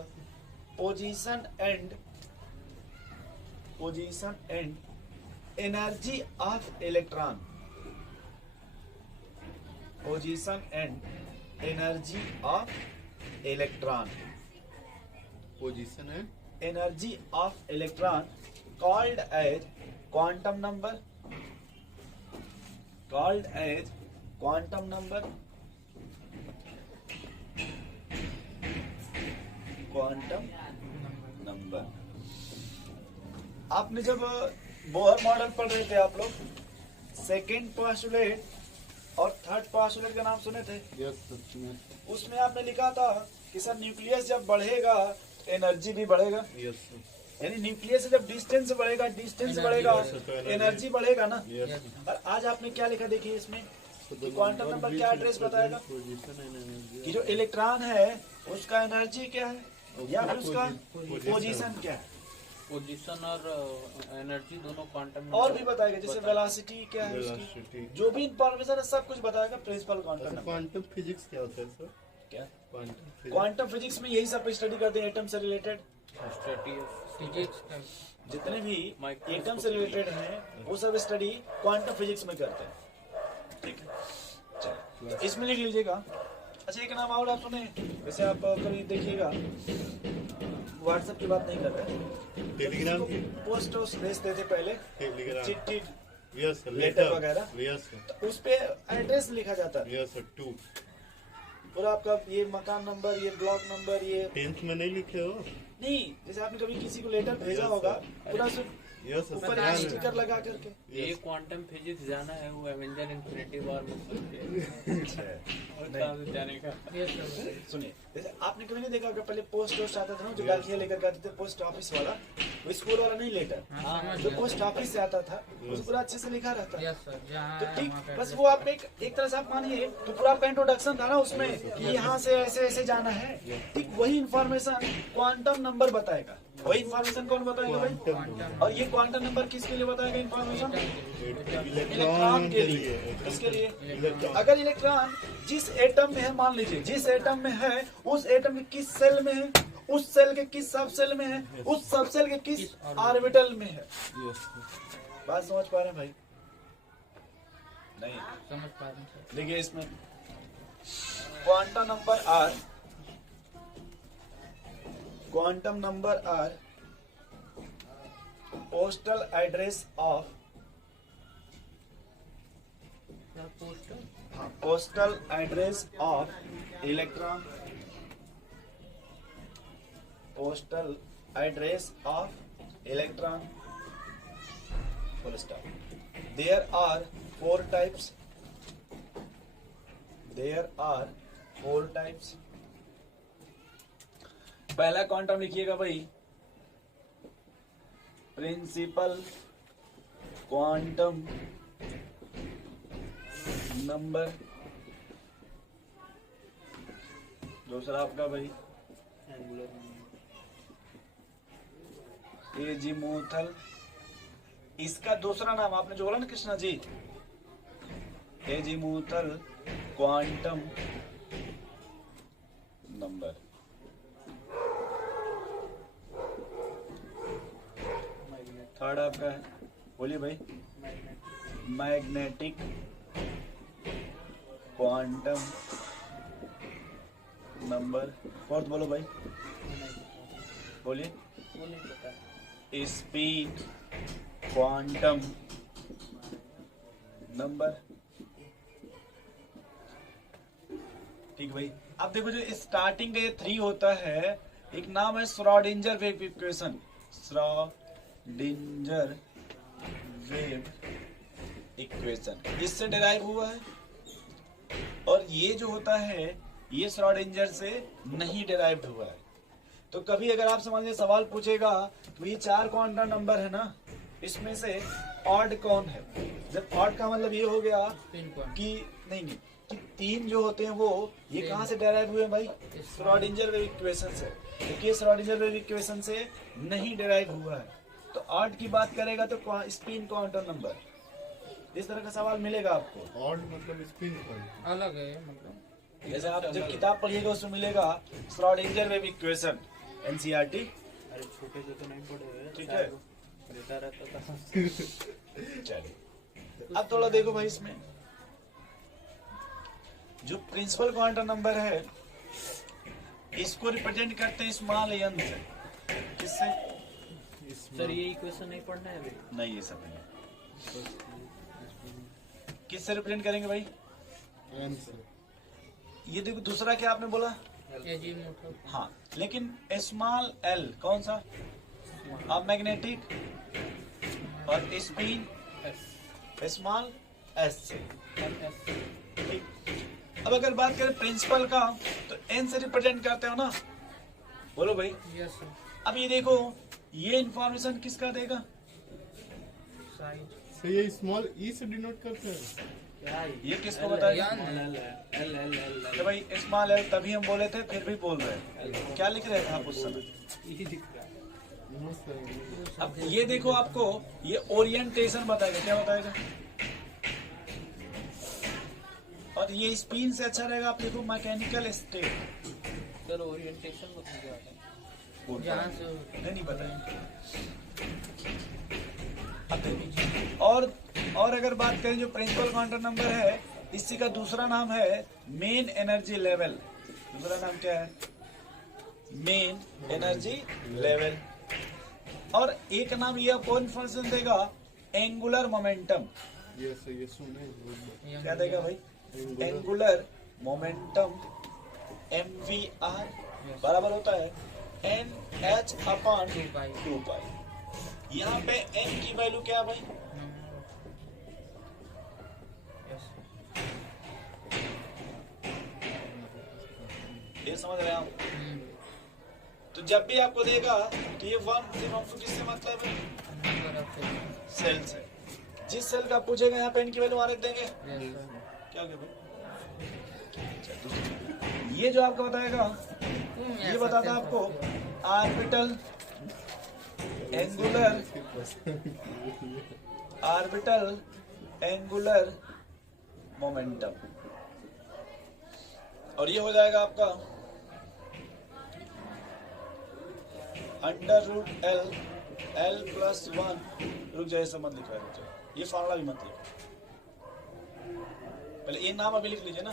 position and energy of electron, position and energy of electron, position है energy of electron called as quantum number, called as quantum number, quantum number। आपने जब Bohr model पढ़ रहे थे आप लोग, second postulate और third postulate का नाम सुने थे? Yes sir. उसमें आपने लिखा था कि सर न्यूक्लियस जब बढ़ेगा एनर्जी भी बढ़ेगा, यस यानी न्यूक्लियस से जब डिस्टेंस बढ़ेगा बढ़ेगा, एनर्जी बढ़ेगा ना। यस और आज आपने क्या लिखा देखिए इसमें, कि क्वांटम नंबर क्या एड्रेस बताएगा पोजीशन एंड एनर्जी कि जो इलेक्ट्रॉन है उसका एनर्जी क्या है या फिर उसका पोजीशन क्या है, पोजीशन और एनर्जी दोनों क्वांटम और भी बताएगा, जैसे वेलोसिटी क्या है उसकी, वेलोसिटी। जो भी इंफॉर्मेशन है सब कुछ बताएगा principal quantum number. Quantum physics क्या होता है सर? क्या क्वांटम क्वांटम फिजिक्स में यही सब स्टडी करते हैं, एटम से रिलेटेड फिजिक्स जितने भी एटम से रिलेटेड हैं वो सब स्टडी क्वांटम फिजिक्स में करते हैं। ठीक है, चलो तो इसमें लिख लीजिएगा। अच्छा, एक नाम और आप सुने, वैसे आप कभी देखिएगा, व्हाट्सएप की बात नहीं कर रहे, टेलीग्राम की पोस्ट भेजते थे पहले, टेलीग्राम चिट्ठी यस सर लेटर वगैरह, यस सर तो उस पे एड्रेस लिखा जाता है यस सर 2 पूरा आपका, ये मकान नंबर, ये ब्लॉक नंबर, ये 10th में नहीं लिखे हो? नहीं, जैसे आपने कभी किसी को लेटर भेजा होगा पूरा यस सर ऊपर ध्यान स्टिकर लगा करके। ये क्वांटम फिजिक्स जाना है, वो एवेंजर इन्फिनिटी वॉर में और कहाँ से जाने का। सुनिए, जैसे आपने कभी नहीं देखा होगा पहले पोस्ट आता था ना, जो डाकिया लेकर के आते थे, पोस्ट ऑफिस वाला, वो स्कूल वाला नहीं लेटर, जो पोस्ट ऑफिस से आता था उसमें पूरा अच्छे से लिखा रहता है। यस सर, जहाँ तो है ठीक, वहाँ पे बस वो आप एक तरह से आप मानिए तो पूरा आपका इंट्रोडक्शन था ना उसमें, कि यहाँ से ऐसे ऐसे जाना है, ठीक वही इंफॉर्मेशन क्वांटम नंबर बताएगा। वही इंफॉर्मेशन कौन बताएगा भाई? और ये क्वांटम नंबर किसके लिए बताएगा इंफॉर्मेशन? इलेक्ट्रॉन के लिए। किसके लिए? अगर इलेक्ट्रॉन जिस एटम में है, मान लीजिए जिस एटम में है, उस एटम के किस सेल में है, उस सेल के किस सब सेल में है, उस सब सेल के किस ऑर्बिटल में है। बात समझ पा रहे हैं भाई? नहीं समझ पा रहे हैं सर। देखिए इसमें quantum number are, quantum number are postal address of, postal address of electron, postal address of electron, full stop. There are 4 types, there are 4 types. पहला क्वांटम लिखिएगा भाई, प्रिंसिपल क्वांटम नंबर। दूसरा आपका भाई एजीमुथल, इसका दूसरा नाम आपने जो बोला ना Krishna ji, azimuthal quantum number. Third आपका है, बोलिए भाई, मैग्नेटिक क्वांटम नंबर। फोर्थ बोलो भाई, बोलिए, स्पीड क्वांटम नंबर। ठीक भाई, अब देखो जो स्टार्टिंग का ये 3 होता है, एक नाम है Schrodinger wave equation, Schrodinger wave equation, इससे डिराइव हुआ है। और ये जो होता है ये श्रोडिंगर से नहीं डिराइव्ड हुआ है, तो कभी अगर आप समझ लीजिए सवाल पूछेगा तो ये 4 क्वांटम नंबर है ना, इसमें से ऑड कौन है। जब ऑड का मतलब ये हो गया पिन पॉइंट कि नहीं कि 3 जो होते हैं वो ये कहाँ से डेराइव हुए हैं भाई, श्रोडिंगर वेव इक्वेशन से। देखिए श्रोडिंगर वेव इक्वेशन से नहीं डेराइव हुआ है। तो ऑड की बात करेगा तो स्पिन क्वांटम नंबर, इस तरह का सवाल मिलेगा आपको। ऑड मतलब स्पिन पॉइंट अलग है मतलब। जैसे आप जब किताब पढ़िएगा उसमें मिलेगा श्रोडिंगर वेव इक्वेशन एनसीईआरटी। अरे छोटे से तो नहीं पढ़े हुए, ठीक है। देता रहता था। चलिए अब थोड़ा देखो भाई, इसमें जो प्रिंसिपल क्वांटम नंबर है इसको रिप्रेजेंट करते हैं स्मॉल एन से। किससे? सर ये इक्वेशन नहीं पढ़ना है अभी? नहीं, ये सब नहीं। किससे रिप्रेजेंट करेंगे भाई? एन से। ये देखो दूसरा क्या आपने बोला? एजीमुथ। हाँ, लेकिन स्मॉल एल कौन सा? अब मैग्नेटिक और स्पिन स्मॉल एस से। ठीक। अब अगर बात करें प्रिंसिपल का तो एन से रिप्रेजेंट करते हो ना, बोलो भाई। Yes sir. अब ये देखो ये इंफॉर्मेशन किसका देगा? साइज। तो ये स्मॉल ई से डिनोट करते हैं। क्या ये किसको बताएगा? एल एल एल तो भाई स्मॉल एल तभी हम बोले थे, फिर भी बोल रहे हैं। क्या लिख रहे थे आप उस समय? ये दिख रहा है। अब ये देखो आपको ये ओरिएंटेशन बताएगा। क्या बताएगा? और ये स्पिन से अच्छा रहेगा आप देखो मैकेनिकल स्टेट। सर ओरिएंटेशन मतलब क्या है? जहाँ से नहीं बताएंगे। अब देखिए और अगर बात करें जो प्रिंसिपल क्वांटम नंबर है, इसी का दूसरा नाम है मेन एनर्जी लेवल। दूसरा नाम क्या है? Main energy level. और एक नाम ये आपको इन्फॉर्मेशन देगा एंगुलर मोमेंटम। ये से ये सुने क्या देगा भाई? एंगुलर मोमेंटम MVR बराबर होता है NH/2 पाई। यहाँ पे n की वैल्यू क्या है भाई? ये समझ रहे हैं आप? तो जब भी आपको देगा तो ये 1 किससे मतलब है? सेल से। जिस सेल का पूछेगा यहाँ पे n की वैल्यू वहां रख देंगे। क्या हो गया भाई? ये जो आपको बताएगा ये बताता है आपको ऑर्बिटल एंगुलर मोमेंटम। और ये हो जाएगा आपका √L+1। रुक जाए, सब मत लिखा है, ये फॉर्मूला भी मत लिखो, पहले ये नाम अभी लिख लीजिए ना,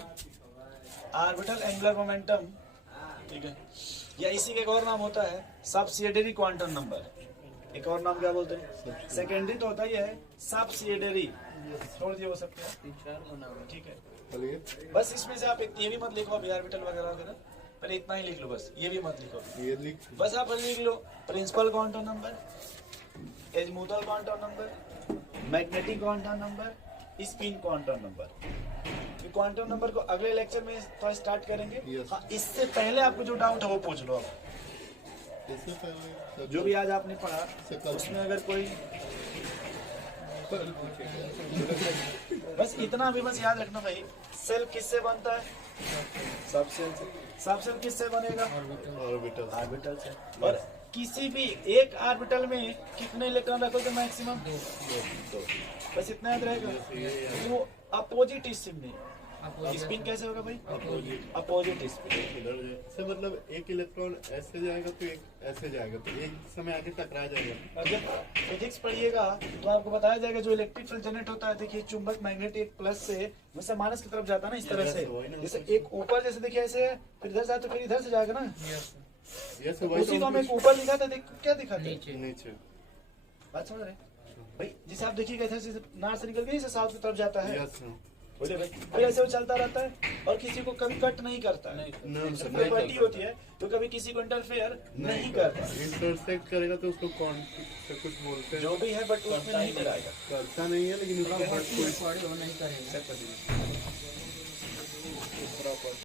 ऑर्बिटल एंगुलर मोमेंटम। ठीक है। या इसी का एक और नाम होता है सबसिडियरी क्वांटम नंबर। एक और नाम क्या बोलते हैं? सेकेंडरी तो होता ही है, सबसिडियरी छोड़ दिए वो सब क्या। 3-4 होना है। ठीक है। चलिए बस इसमें से आप ये भी मत लिखो अभी ऑर्बिटल वगैरह वगैरह, पहले इतना ही लिख लो बस, ये भी मत लिखो। ये लिख बस आप लिख लो principal quantum number, azimuthal quantum number, magnetic quantum number, spin quantum number. Quantum number को अगले लेक्चर में तो स्टार्ट करेंगे। Yes. हाँ, इससे पहले आपको जो डाउट है वो पूछ लो आप। इससे पहले जो भी आज आपने पढ़ा कल उसमें अगर कोई पूछेगा। बस इतना भी बस याद रखना भाई, सेल किससे बनता है? सब सेल से। सब सेल किससे बनेगा? ऑर्बिटल ऑर्बिटल से। और किसी भी एक ऑर्बिटल में कितने इलेक्ट्रॉन रखोगे मैक्सिमम? 2। बस इतना याद रहेगा। वो अपोजिट स्पिन में। स्पिन कैसे होगा भाई? Opposite spin. से मतलब एक इलेक्ट्रॉन ऐसे जाएगा तो एक ऐसे जाएगा, तो एक समय आगे टकरा जाएगा। और जब फिजिक्स पढ़िएगा तो आपको बताया जाएगा जो इलेक्ट्रिक फील्ड जनरेट होता है, देखिए चुंबक मैग्नेट एक प्लस से वैसे माइनस की तरफ जाता है ना, इस तरह से। जैसे एक ऊपर जैसे देखिए ऐसे है, फिर इधर जाए तो फिर इधर से जाएगा ना। ये से उसी को हम एक ऊपर लिखा था, क्या दिखाते हैं? नीचे बात समझ रहे भाई? जिसे आप देखिए इधर से नॉर्थ से निकल के इसे साउथ की तरफ जाता है। बोले भाई, फिर ऐसे वो चलता रहता है और किसी को कभी कट नहीं करता है। प्रॉपर्टी होती है तो कभी किसी को इंटरफेयर नहीं करता। इंटरसेक्ट करेगा तो उसको कौन से कुछ बोलते हैं, जो भी है बट उसमें नहीं कराएगा। करता नहीं है लेकिन उसका नहीं करेगा।